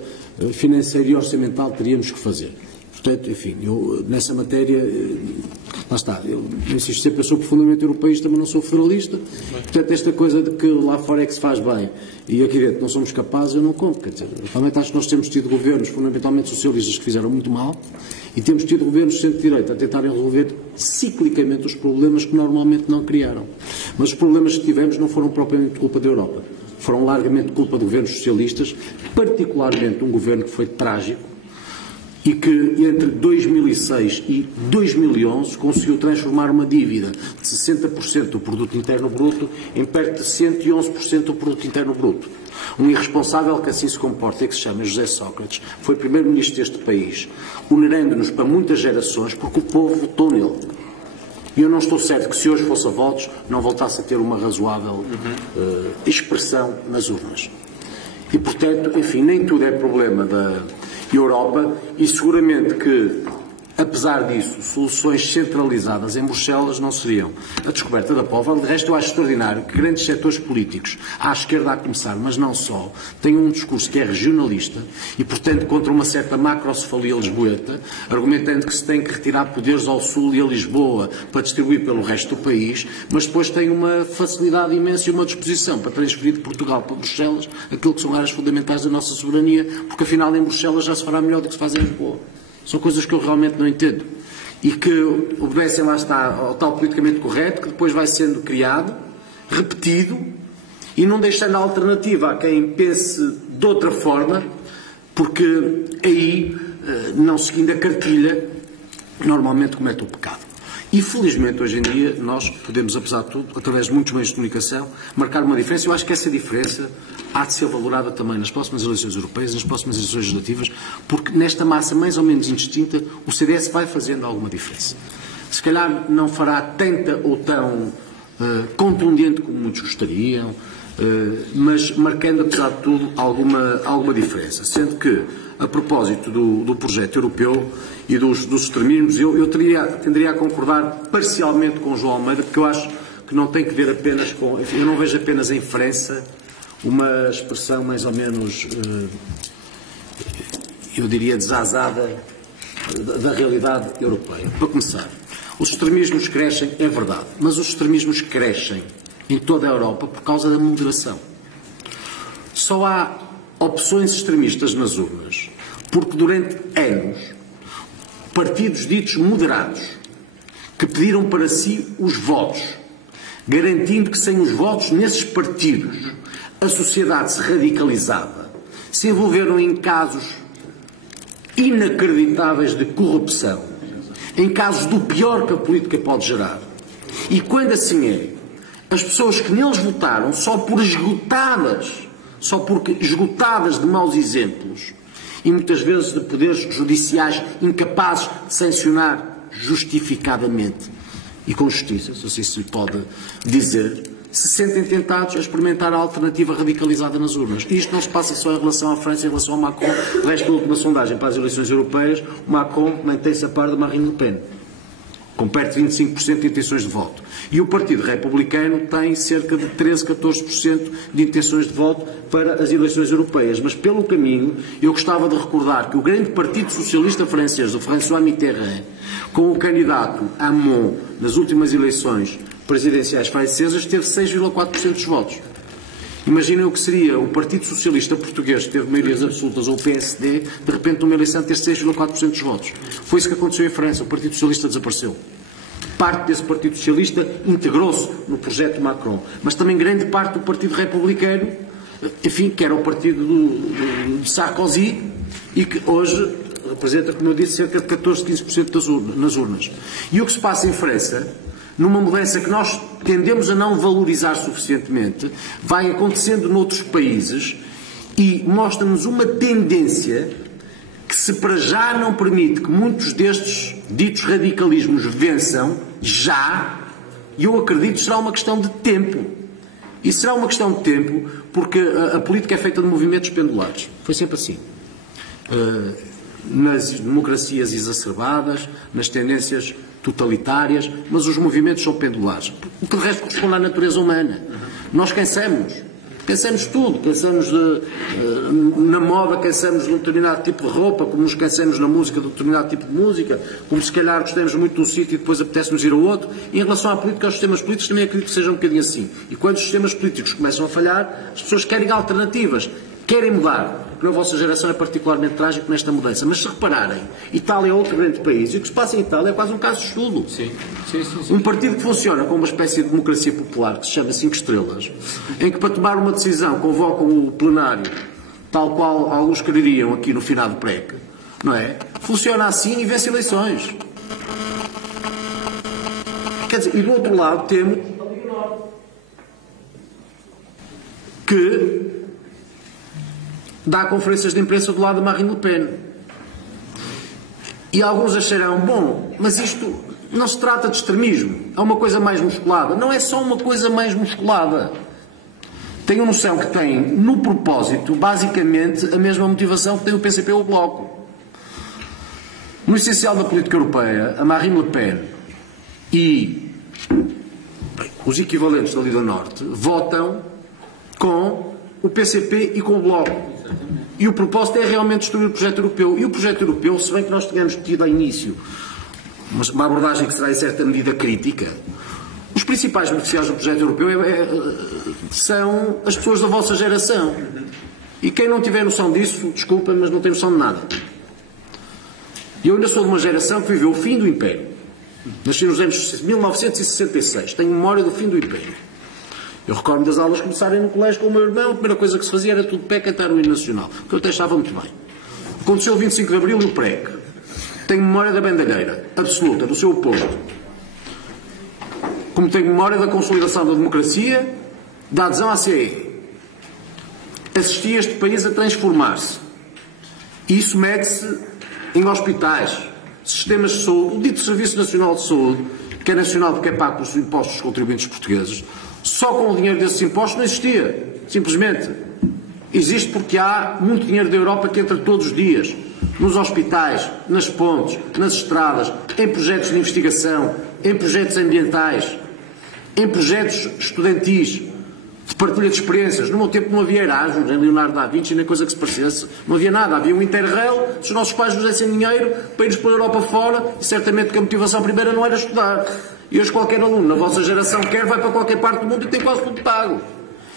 financeiro e orçamental, teríamos que fazer. Portanto, enfim, eu nessa matéria, lá está, eu insisto sempre, eu sou profundamente europeísta, mas não sou federalista. Portanto, esta coisa de que lá fora é que se faz bem e aqui dentro não somos capazes, eu não compro. Quer dizer, realmente acho que nós temos tido governos fundamentalmente socialistas que fizeram muito mal e temos tido governos de centro-direita a tentarem resolver ciclicamente os problemas que normalmente não criaram. Mas os problemas que tivemos não foram propriamente culpa da Europa. Foram largamente culpa de governos socialistas, particularmente um governo que foi trágico, e que entre 2006 e 2011 conseguiu transformar uma dívida de 60% do produto interno bruto em perto de 111% do produto interno bruto. Um irresponsável que assim se comporta e que se chama José Sócrates foi primeiro-ministro deste país, onerando-nos para muitas gerações porque o povo votou nele. E eu não estou certo que se hoje fosse a votos não voltasse a ter uma razoável expressão nas urnas. E portanto, enfim, nem tudo é problema da Europa e seguramente que, apesar disso, soluções centralizadas em Bruxelas não seriam a descoberta da pólvora. De resto, eu acho extraordinário que grandes setores políticos, à esquerda a começar, mas não só, tenham um discurso que é regionalista e, portanto, contra uma certa macrocefalia lisboeta, argumentando que se tem que retirar poderes ao Sul e a Lisboa para distribuir pelo resto do país, mas depois têm uma facilidade imensa e uma disposição para transferir de Portugal para Bruxelas aquilo que são áreas fundamentais da nossa soberania, porque afinal em Bruxelas já se fará melhor do que se faz em Lisboa. São coisas que eu realmente não entendo. E que obedecem, lá está, ao tal politicamente correto, que depois vai sendo criado, repetido, e não deixando a alternativa a quem pense de outra forma, porque aí, não seguindo a cartilha, normalmente comete o pecado. E felizmente hoje em dia nós podemos, apesar de tudo, através de muitos meios de comunicação, marcar uma diferença. Eu acho que essa diferença há de ser valorada também nas próximas eleições europeias, nas próximas eleições legislativas, porque nesta massa mais ou menos indistinta o CDS vai fazendo alguma diferença. Se calhar não fará tanta ou tão contundente como muitos gostariam, mas marcando, apesar de tudo, alguma diferença. Sendo que, a propósito do projeto europeu e dos extremismos, eu tenderia a concordar parcialmente com o João Almeida, porque eu acho que não tem que ver apenas com... Enfim, eu não vejo apenas em França uma expressão mais ou menos, eu diria, desazada da realidade europeia. Para começar, os extremismos crescem, é verdade, mas os extremismos crescem em toda a Europa por causa da moderação. Só há opções extremistas nas urnas porque durante anos partidos ditos moderados que pediram para si os votos, garantindo que sem os votos nesses partidos a sociedade se radicalizava, se envolveram em casos inacreditáveis de corrupção, em casos do pior que a política pode gerar. E quando assim é, as pessoas que neles votaram, só porque esgotadas de maus exemplos e muitas vezes de poderes judiciais incapazes de sancionar justificadamente e com justiça, se assim se lhe pode dizer, se sentem tentados a experimentar a alternativa radicalizada nas urnas. E isto não se passa só em relação à França, em relação ao Macron. O resto da última sondagem para as eleições europeias, o Macron mantém-se a par de Marine Le Pen, com perto de 25% de intenções de voto. E o Partido Republicano tem cerca de 13, 14% de intenções de voto para as eleições europeias. Mas, pelo caminho, eu gostava de recordar que o grande Partido Socialista francês, o François Mitterrand, com o candidato Hamon, nas últimas eleições presidenciais francesas, teve 6,4% dos votos. Imaginem o que seria o Partido Socialista Português, que teve maiorias absolutas, ou o PSD, de repente numa eleição ter 6,4% dos votos. Foi isso que aconteceu em França. O Partido Socialista desapareceu. Parte desse Partido Socialista integrou-se no projeto Macron. Mas também grande parte do Partido Republicano enfim, que era o partido de Sarkozy e que hoje representa, como eu disse, cerca de 14, 15% nas urnas. E o que se passa em França, numa mudança que nós tendemos a não valorizar suficientemente, vai acontecendo noutros países e mostra-nos uma tendência que, se para já não permite que muitos destes ditos radicalismos vençam, já, e eu acredito, será uma questão de tempo. E será uma questão de tempo porque a política é feita de movimentos pendulares. Foi sempre assim. Nas democracias exacerbadas, nas tendências totalitárias, mas os movimentos são pendulares. O que de resto corresponde à natureza humana. Nós cansamos tudo, cansamos na moda, cansamos de um determinado tipo de roupa, como nos cansamos na música de um determinado tipo de música, como se calhar gostamos muito de um sítio e depois apetece-nos ir ao outro. E em relação à política, aos sistemas políticos, também acredito que seja um bocadinho assim. E quando os sistemas políticos começam a falhar, as pessoas querem alternativas, querem mudar. Porque na vossa geração é particularmente trágico nesta mudança. Mas se repararem, Itália é outro grande país, e o que se passa em Itália é quase um caso de estudo. Sim. Um partido que funciona como uma espécie de democracia popular, que se chama 5 estrelas, em que para tomar uma decisão convocam o plenário, tal qual alguns quereriam aqui no finado PREC, não é? Funciona assim e vence eleições. Quer dizer, e do outro lado temos que dá conferências de imprensa do lado de Marine Le Pen. E alguns acharão, bom, mas isto não se trata de extremismo, é uma coisa mais musculada. Não é só uma coisa mais musculada. Tenho noção que tem, no propósito, basicamente, a mesma motivação que tem o PCP ou o Bloco. No essencial da política europeia, a Marine Le Pen e os equivalentes dali do Norte votam com o PCP e com o Bloco. E o propósito é realmente destruir o projeto europeu. E o projeto europeu, se bem que nós tenhamos tido a início uma abordagem que será em certa medida crítica, os principais beneficiários do projeto europeu são as pessoas da vossa geração. E quem não tiver noção disso, desculpa, mas não tem noção de nada. Eu ainda sou de uma geração que viveu o fim do Império. Nasci nos anos 1966. Tenho memória do fim do Império. Eu recordo das aulas começarem no colégio com o meu irmão, a primeira coisa que se fazia era tudo de pé cantar o hino nacional, que eu até estava muito bem. Aconteceu o 25 de Abril e o PREC. Tenho memória da bandalheira, absoluta, do seu oposto. Como tenho memória da consolidação da democracia, da adesão à CE. Assisti este país a transformar-se. E isso mede-se em hospitais, sistemas de saúde, o dito Serviço Nacional de Saúde, que é nacional porque é pago pelos impostos dos contribuintes portugueses. Só com o dinheiro desses impostos não existia. Simplesmente. Existe porque há muito dinheiro da Europa que entra todos os dias. Nos hospitais, nas pontes, nas estradas, em projetos de investigação, em projetos ambientais, em projetos estudantis, de partilha de experiências. No meu tempo não havia Erasmus, nem Leonardo da Vinci, nem coisa que se parecesse. Não havia nada. Havia um Interrail, se os nossos pais nos dessem dinheiro para irmos pela Europa fora, e certamente que a motivação primeira não era estudar. E hoje qualquer aluno na vossa geração quer, vai para qualquer parte do mundo e tem quase tudo pago.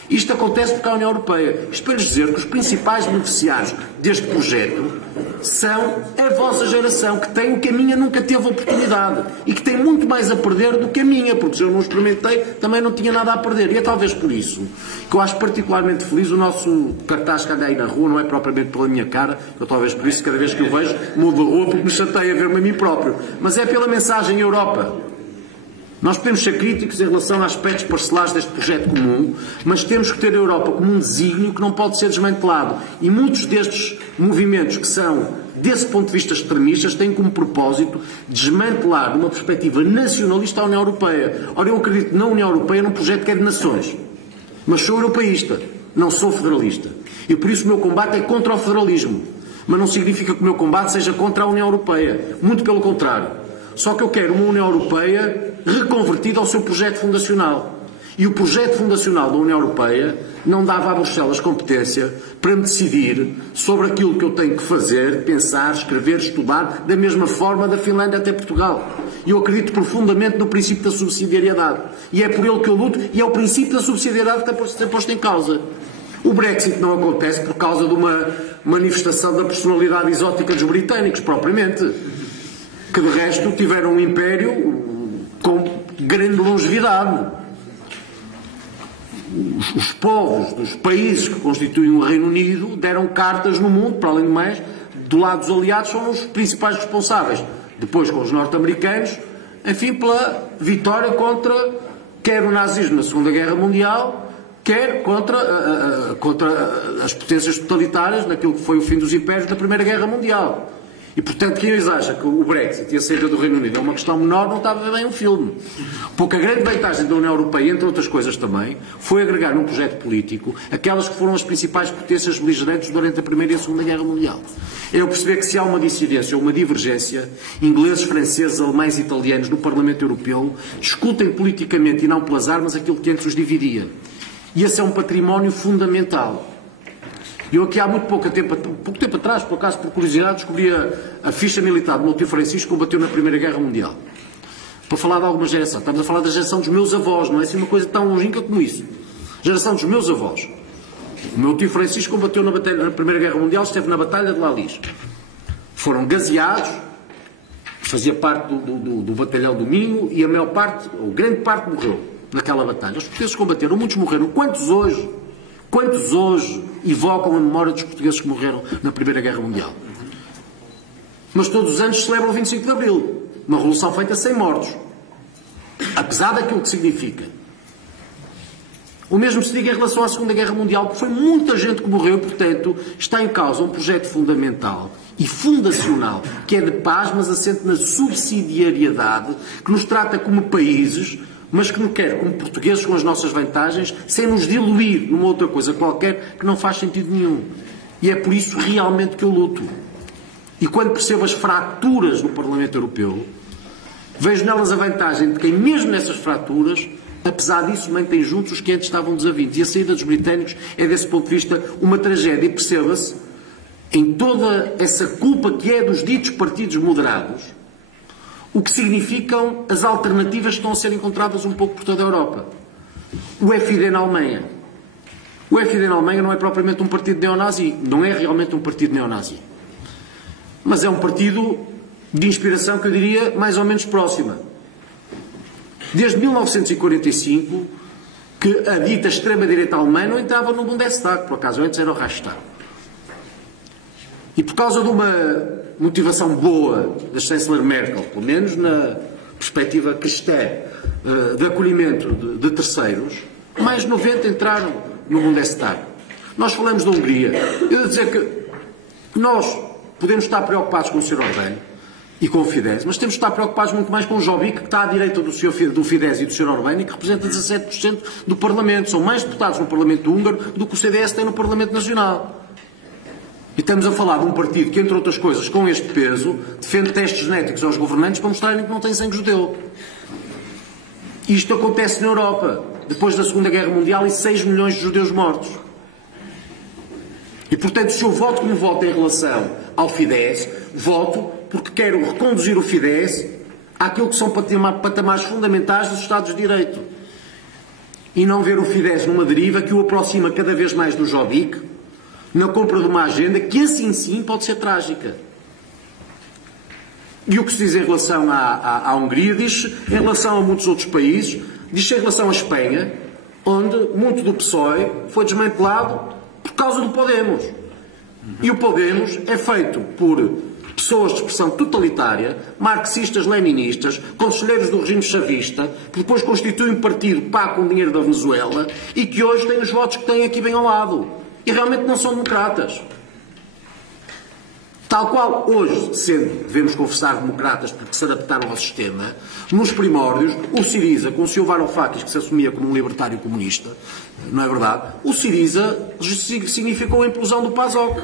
Isto acontece porque a União Europeia. Isto para lhes dizer que os principais beneficiários deste projeto são a vossa geração, que tem o que a minha nunca teve oportunidade e que tem muito mais a perder do que a minha, porque se eu não experimentei, também não tinha nada a perder. E é talvez por isso que eu acho particularmente feliz o nosso cartaz que anda aí na rua, não é propriamente pela minha cara, eu talvez por isso, cada vez que o vejo, mudo de rua porque me chateia ver-me a mim próprio, mas é pela mensagem Europa. Nós podemos ser críticos em relação a aspectos parcelares deste projeto comum, mas temos que ter a Europa como um desígnio que não pode ser desmantelado. E muitos destes movimentos que são, desse ponto de vista, extremistas, têm como propósito desmantelar, de uma perspectiva nacionalista, a União Europeia. Ora, eu acredito na União Europeia num projeto que é de nações. Mas sou europeísta, não sou federalista. E por isso o meu combate é contra o federalismo. Mas não significa que o meu combate seja contra a União Europeia. Muito pelo contrário. Só que eu quero uma União Europeia reconvertida ao seu projeto fundacional. E o projeto fundacional da União Europeia não dava a Bruxelas competência para me decidir sobre aquilo que eu tenho que fazer, pensar, escrever, estudar, da mesma forma da Finlândia até Portugal. E eu acredito profundamente no princípio da subsidiariedade. E é por ele que eu luto, e é o princípio da subsidiariedade que está a ser posto em causa. O Brexit não acontece por causa de uma manifestação da personalidade exótica dos britânicos, propriamente. Que de resto tiveram um império com grande longevidade. os povos dos países que constituem o Reino Unido deram cartas no mundo, para além do mais, do lado dos aliados, são os principais responsáveis. Depois, com os norte-americanos, enfim, pela vitória contra quer o nazismo na Segunda Guerra Mundial, quer contra as potências totalitárias naquilo que foi o fim dos impérios da Primeira Guerra Mundial. E, portanto, quem acha que o Brexit e a saída do Reino Unido é uma questão menor, não está a ver bem o filme. Porque a grande vantagem da União Europeia, entre outras coisas também, foi agregar num projeto político aquelas que foram as principais potências beligerantes durante a Primeira e a Segunda Guerra Mundial. Eu perceber que se há uma dissidência ou uma divergência, ingleses, franceses, alemães e italianos no Parlamento Europeu discutem politicamente e não pelas armas aquilo que antes os dividia. E esse é um património fundamental. Eu aqui há muito pouco tempo atrás, por acaso, por curiosidade, descobri a ficha militar do meu tio Francisco que combateu na Primeira Guerra Mundial. Para falar de alguma geração. Estamos a falar da geração dos meus avós, não é assim uma coisa tão longínqua como isso. Geração dos meus avós. O meu tio Francisco combateu na Primeira Guerra Mundial, esteve na Batalha de Lalis. Foram gaseados, fazia parte do batalhão do Minho e a maior parte, ou grande parte, morreu naquela batalha. Os portugueses combateram, muitos morreram. Quantos hoje evocam a memória dos portugueses que morreram na Primeira Guerra Mundial? Mas todos os anos celebram o 25 de Abril. Uma revolução feita sem mortos. Apesar daquilo que significa. O mesmo se diga em relação à Segunda Guerra Mundial, porque foi muita gente que morreu e, portanto, está em causa um projeto fundamental e fundacional, que é de paz, mas assente na subsidiariedade, que nos trata como países, mas que nos quer como portugueses com as nossas vantagens, sem nos diluir numa outra coisa qualquer que não faz sentido nenhum. E é por isso realmente que eu luto. E quando percebo as fraturas no Parlamento Europeu, vejo nelas a vantagem de quem, mesmo nessas fraturas, apesar disso, mantém juntos os que antes estavam desavindos. E a saída dos britânicos é, desse ponto de vista, uma tragédia. E perceba-se, em toda essa culpa que é dos ditos partidos moderados, o que significam as alternativas que estão a ser encontradas um pouco por toda a Europa. O FID na Alemanha. O FID na Alemanha não é propriamente um partido neonazi. Não é realmente um partido neonazi. Mas é um partido de inspiração que eu diria mais ou menos próxima. Desde 1945 que a dita extrema-direita alemã não entrava no Bundestag, por acaso antes era o Reichstag. E por causa de uma motivação boa da chanceler Merkel, pelo menos na perspectiva cristã de acolhimento de terceiros, mais de 90 entraram no Bundestag. Nós falamos da Hungria. Eu devo dizer que nós podemos estar preocupados com o Sr. Orbán e com o Fidesz, mas temos de estar preocupados muito mais com o Jobbik, que está à direita do Fidesz e do Sr. Orbán e que representa 17% do Parlamento. São mais deputados no Parlamento húngaro do que o CDS tem no Parlamento Nacional. E estamos a falar de um partido que, entre outras coisas, com este peso, defende testes genéticos aos governantes para mostrarem que não tem sangue judeu. Isto acontece na Europa, depois da Segunda Guerra Mundial e 6 milhões de judeus mortos. E, portanto, se eu voto como voto em relação ao Fidesz, voto porque quero reconduzir o Fidesz àquilo que são patamares fundamentais dos Estados de Direito. E não ver o Fidesz numa deriva que o aproxima cada vez mais do Jobbik, na compra de uma agenda que, assim sim, pode ser trágica. E o que se diz em relação à Hungria, diz em relação a muitos outros países, diz em relação à Espanha, onde muito do PSOE foi desmantelado por causa do Podemos. E o Podemos é feito por pessoas de expressão totalitária, marxistas, leninistas, conselheiros do regime chavista, que depois constituem um partido pago com dinheiro da Venezuela e que hoje têm os votos que têm aqui bem ao lado. E realmente não são democratas. Tal qual hoje, sendo, devemos confessar, democratas porque se adaptaram ao sistema, nos primórdios, o Syriza, com o Sr. Varoufakis, que se assumia como um libertário comunista, não é verdade? O Syriza significou a implosão do PASOK.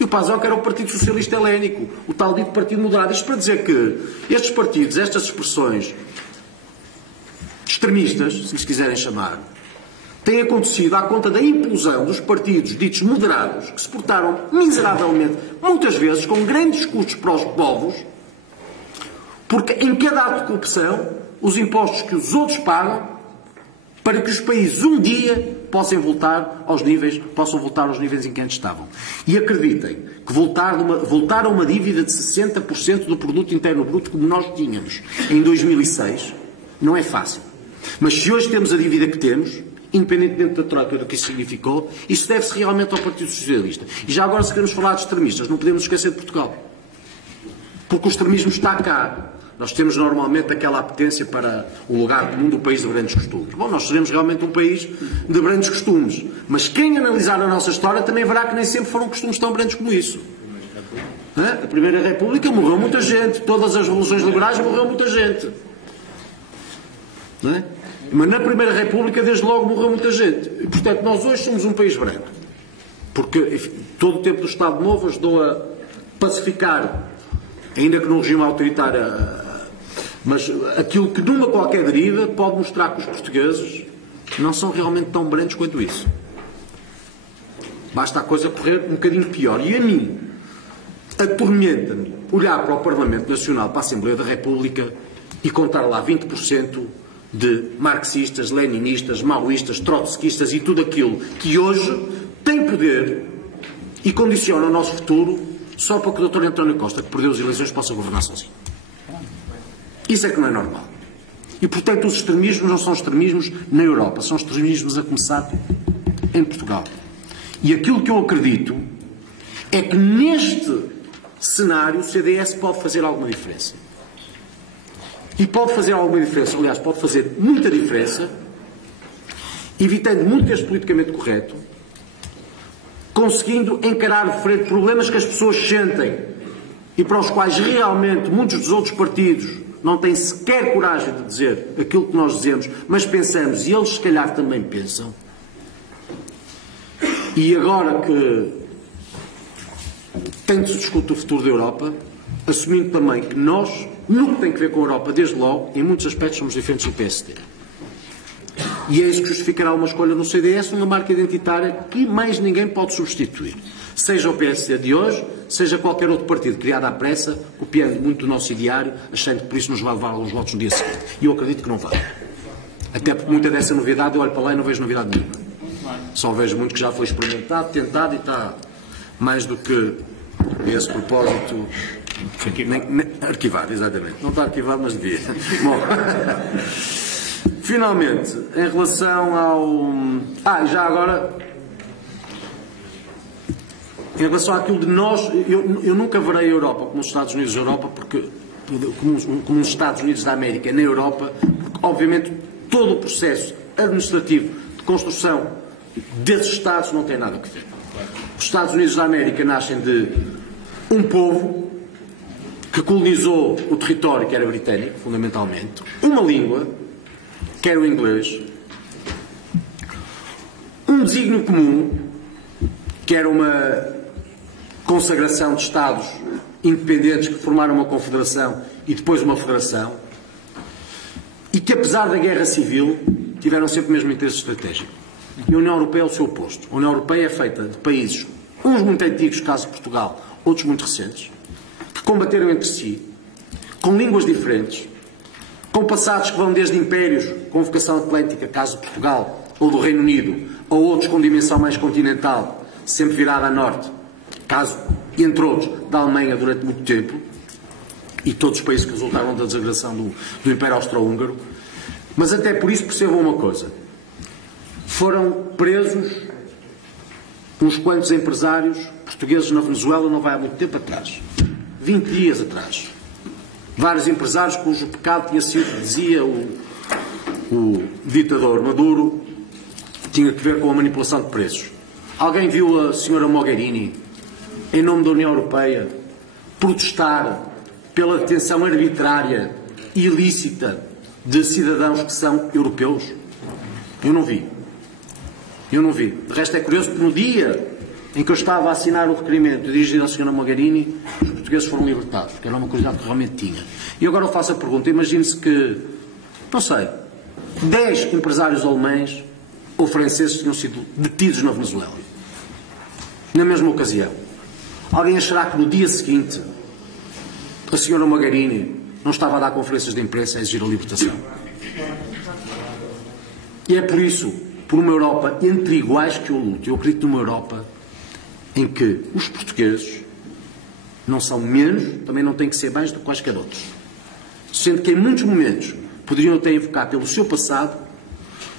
E o PASOK era o Partido Socialista Helénico, o tal dito Partido Moderado. Isto para dizer que estes partidos, estas expressões extremistas, se lhes quiserem chamar, tem acontecido à conta da implosão dos partidos ditos moderados, que se portaram miseravelmente, muitas vezes, com grandes custos para os povos, porque em cada ato de corrupção, os impostos que os outros pagam, para que os países um dia possam voltar aos níveis em que antes estavam. E acreditem que voltar a uma dívida de 60% do produto interno bruto, como nós tínhamos em 2006, não é fácil. Mas se hoje temos a dívida que temos, independentemente da troca do que isso significou, isso deve-se realmente ao Partido Socialista. E já agora, se queremos falar de extremistas, não podemos esquecer de Portugal. Porque o extremismo está cá. Nós temos normalmente aquela apetência para o lugar comum do país de grandes costumes. Bom, nós seremos realmente um país de grandes costumes. Mas quem analisar a nossa história também verá que nem sempre foram costumes tão grandes como isso. A Primeira República morreu muita gente. Todas as revoluções liberais morreu muita gente. Não é? Mas na Primeira República, desde logo, morreu muita gente. E, portanto, nós hoje somos um país branco. Porque, enfim, todo o tempo do Estado Novo ajudou a pacificar, ainda que num regime autoritário, mas aquilo que numa qualquer deriva pode mostrar que os portugueses não são realmente tão brancos quanto isso. Basta a coisa correr um bocadinho pior. E a mim, atormenta-me olhar para o Parlamento Nacional, para a Assembleia da República e contar lá 20% de marxistas, leninistas, maoístas, trotskistas e tudo aquilo que hoje tem poder e condiciona o nosso futuro só para que o Dr. António Costa, que perdeu as eleições, possa governar sozinho. Isso é que não é normal. E, portanto, os extremismos não são extremismos na Europa, são extremismos a começar em Portugal. E aquilo que eu acredito é que neste cenário o CDS pode fazer alguma diferença. E pode fazer alguma diferença, aliás, pode fazer muita diferença, evitando muito este politicamente correto, conseguindo encarar de frente problemas que as pessoas sentem e para os quais realmente muitos dos outros partidos não têm sequer coragem de dizer aquilo que nós dizemos, mas pensamos, e eles se calhar também pensam. E agora que tanto se discute o futuro da Europa, assumindo também que nós, no que tem a ver com a Europa, desde logo, em muitos aspectos somos diferentes do PSD. E é isso que justificará uma escolha no CDS, uma marca identitária que mais ninguém pode substituir. Seja o PSD de hoje, seja qualquer outro partido criado à pressa, copiando muito do nosso ideário, achando que por isso nos vai levar alguns votos no dia seguinte. E eu acredito que não vai. Até porque muita dessa novidade, eu olho para lá e não vejo novidade nenhuma. Só vejo muito que já foi experimentado, tentado e está mais do que a esse propósito... Arquivado, exatamente. Não está arquivado, mas devia. Bom... Finalmente, em relação ao... já agora... Em relação àquilo de nós... Eu nunca verei a Europa como os Estados Unidos da Europa, porque... Como os Estados Unidos da América na Europa, porque, obviamente, todo o processo administrativo de construção desses Estados não tem nada a ver. Os Estados Unidos da América nascem de um povo que colonizou o território que era britânico, fundamentalmente, uma língua, que era o inglês, um desígnio comum, que era uma consagração de Estados independentes que formaram uma confederação e depois uma federação, e que, apesar da guerra civil, tiveram sempre o mesmo interesse estratégico. E a União Europeia é o seu oposto. A União Europeia é feita de países, uns muito antigos, caso Portugal, outros muito recentes, que combateram entre si, com línguas diferentes, com passados que vão desde impérios com vocação atlântica, caso de Portugal, ou do Reino Unido, ou outros com dimensão mais continental, sempre virada a norte, caso, entre outros, da Alemanha durante muito tempo, e todos os países que resultaram da desagradação do Império Austro-Húngaro. Mas até por isso percebam uma coisa. Foram presos uns quantos empresários portugueses na Venezuela não vai há muito tempo atrás. 20 dias atrás. Vários empresários cujo pecado tinha sido, dizia o ditador Maduro, tinha que ver com a manipulação de preços. Alguém viu a senhora Mogherini, em nome da União Europeia, protestar pela detenção arbitrária e ilícita de cidadãos que são europeus? Eu não vi. Eu não vi. De resto é curioso porque no dia em que eu estava a assinar o requerimento dirigido à senhora Mogherini, os portugueses foram libertados, porque era uma curiosidade que realmente tinha. E agora eu faço a pergunta, imagine-se que, não sei, 10 empresários alemães ou franceses tinham sido detidos na Venezuela. Na mesma ocasião. Alguém achará que no dia seguinte a senhora Mogherini não estava a dar conferências de imprensa a exigir a libertação? E é por isso, por uma Europa entre iguais que eu luto. Eu acredito numa Europa em que os portugueses não são menos, também não têm que ser mais do que quaisquer outros. Sendo que em muitos momentos poderiam até invocar pelo seu passado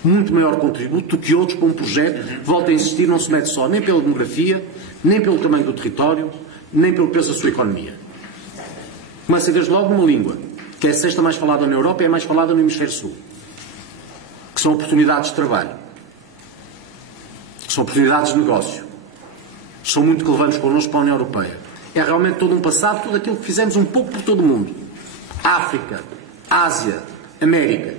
muito maior contributo do que outros para um projeto, volto a insistir, não se mede só nem pela demografia, nem pelo tamanho do território, nem pelo peso da sua economia. Começa desde logo numa língua, que é a sexta mais falada na Europa e é a mais falada no Hemisfério Sul, que são oportunidades de trabalho, que são oportunidades de negócio, são muito relevantes connosco para a União Europeia. É realmente todo um passado, tudo aquilo que fizemos um pouco por todo o mundo. África, Ásia, América.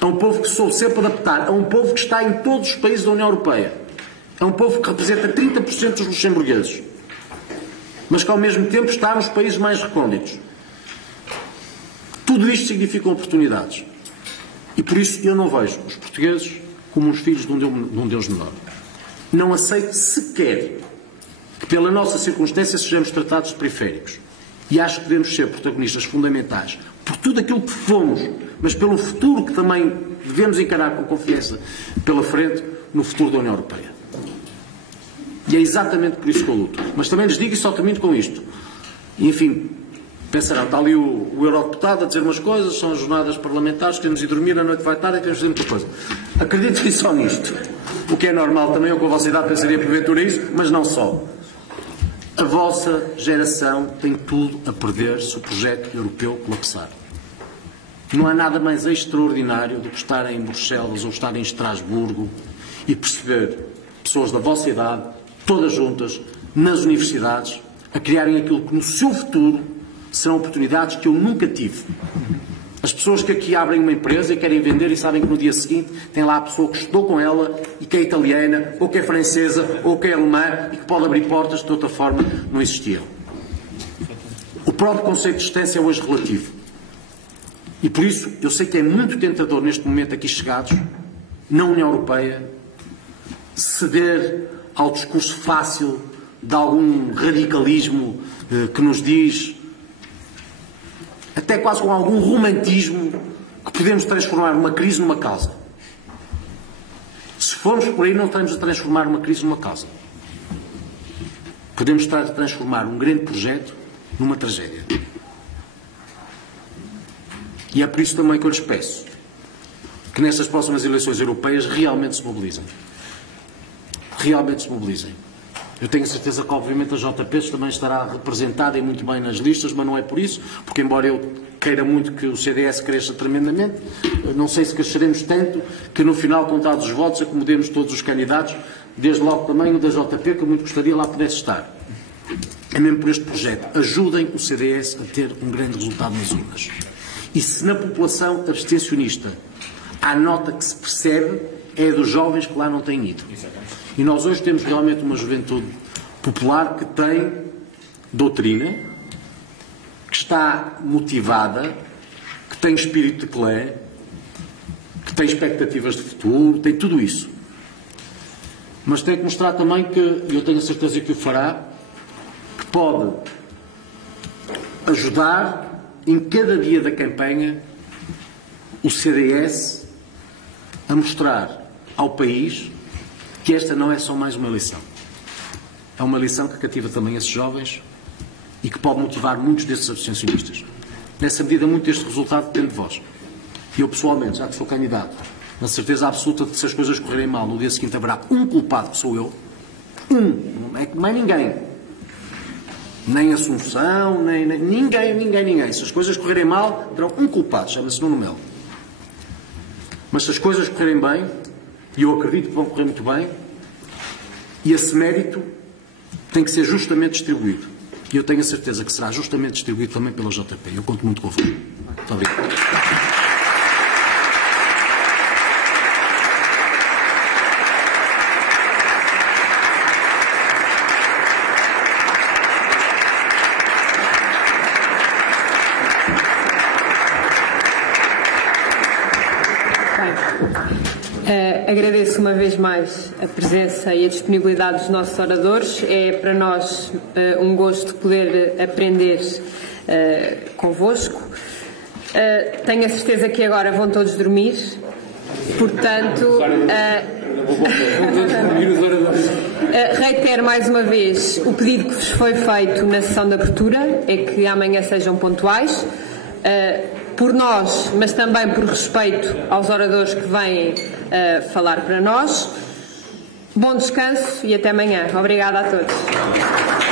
É um povo que soube sempre adaptar, é um povo que está em todos os países da União Europeia. É um povo que representa 30% dos luxemburgueses, mas que ao mesmo tempo está nos países mais recônditos. Tudo isto significa oportunidades. E por isso eu não vejo os portugueses como os filhos de um Deus menor. Não aceito sequer que pela nossa circunstância sejamos tratados de periféricos. E acho que devemos ser protagonistas fundamentais por tudo aquilo que fomos, mas pelo futuro que também devemos encarar com confiança pela frente no futuro da União Europeia. E é exatamente por isso que eu luto. Mas também lhes digo e só termino com isto. Enfim, pensarão, está ali o eurodeputado a dizer umas coisas, são as jornadas parlamentares, queremos ir dormir, a noite vai tarde e queremos fazer muita coisa. Acreditem só nisto. O que é normal também, eu com a vossa idade pensaria porventura isso, mas não só. A vossa geração tem tudo a perder se o projeto europeu colapsar. Não há nada mais extraordinário do que estar em Bruxelas ou estar em Estrasburgo e perceber pessoas da vossa idade, todas juntas, nas universidades, a criarem aquilo que no seu futuro serão oportunidades que eu nunca tive. As pessoas que aqui abrem uma empresa e querem vender e sabem que no dia seguinte tem lá a pessoa que estudou com ela e que é italiana, ou que é francesa, ou que é alemã e que pode abrir portas que de outra forma não existiam. O próprio conceito de distância é hoje relativo. E por isso eu sei que é muito tentador neste momento aqui chegados, na União Europeia, ceder ao discurso fácil de algum radicalismo que nos diz, até quase com algum romantismo, que podemos transformar uma crise numa causa. Se formos por aí, não estamos a transformar uma crise numa causa. Podemos estar a transformar um grande projeto numa tragédia. E é por isso também que eu lhes peço que nestas próximas eleições europeias realmente se mobilizem. Realmente se mobilizem. Eu tenho a certeza que, obviamente, a JP também estará representada e muito bem nas listas, mas não é por isso, porque embora eu queira muito que o CDS cresça tremendamente, não sei se cresceremos tanto que no final, contados os votos, acomodemos todos os candidatos, desde logo também o da JP, que eu muito gostaria lá pudesse estar. É mesmo por este projeto. Ajudem o CDS a ter um grande resultado nas urnas. E se na população abstencionista há nota que se percebe, é dos jovens que lá não têm ido. E nós hoje temos realmente uma juventude popular que tem doutrina, que está motivada, que tem espírito de clã, que tem expectativas de futuro, tem tudo isso. Mas tem que mostrar também que, e eu tenho a certeza que o fará, que pode ajudar em cada dia da campanha o CDS a mostrar ao país que esta não é só mais uma eleição. É uma eleição que cativa também esses jovens e que pode motivar muitos desses abstencionistas. Nessa medida, muito deste resultado depende de vós. E eu, pessoalmente, já que sou candidato, na certeza absoluta de que se as coisas correrem mal, no dia seguinte haverá um culpado, que sou eu. Não é mais ninguém. Nem Assunção, nem ninguém. Se as coisas correrem mal, terão um culpado, chama-se Nuno Melo. Mas se as coisas correrem bem, e eu acredito que vão correr muito bem, e esse mérito tem que ser justamente distribuído. E eu tenho a certeza que será justamente distribuído também pela JP. Eu conto muito convosco. Muito obrigado. Agradeço uma vez mais a presença e a disponibilidade dos nossos oradores. É para nós um gosto poder aprender convosco. Tenho a certeza que agora vão todos dormir, portanto reitero mais uma vez o pedido que vos foi feito na sessão de abertura, é que amanhã sejam pontuais. por nós, mas também por respeito aos oradores que vêm falar para nós. Bom descanso e até amanhã. Obrigada a todos.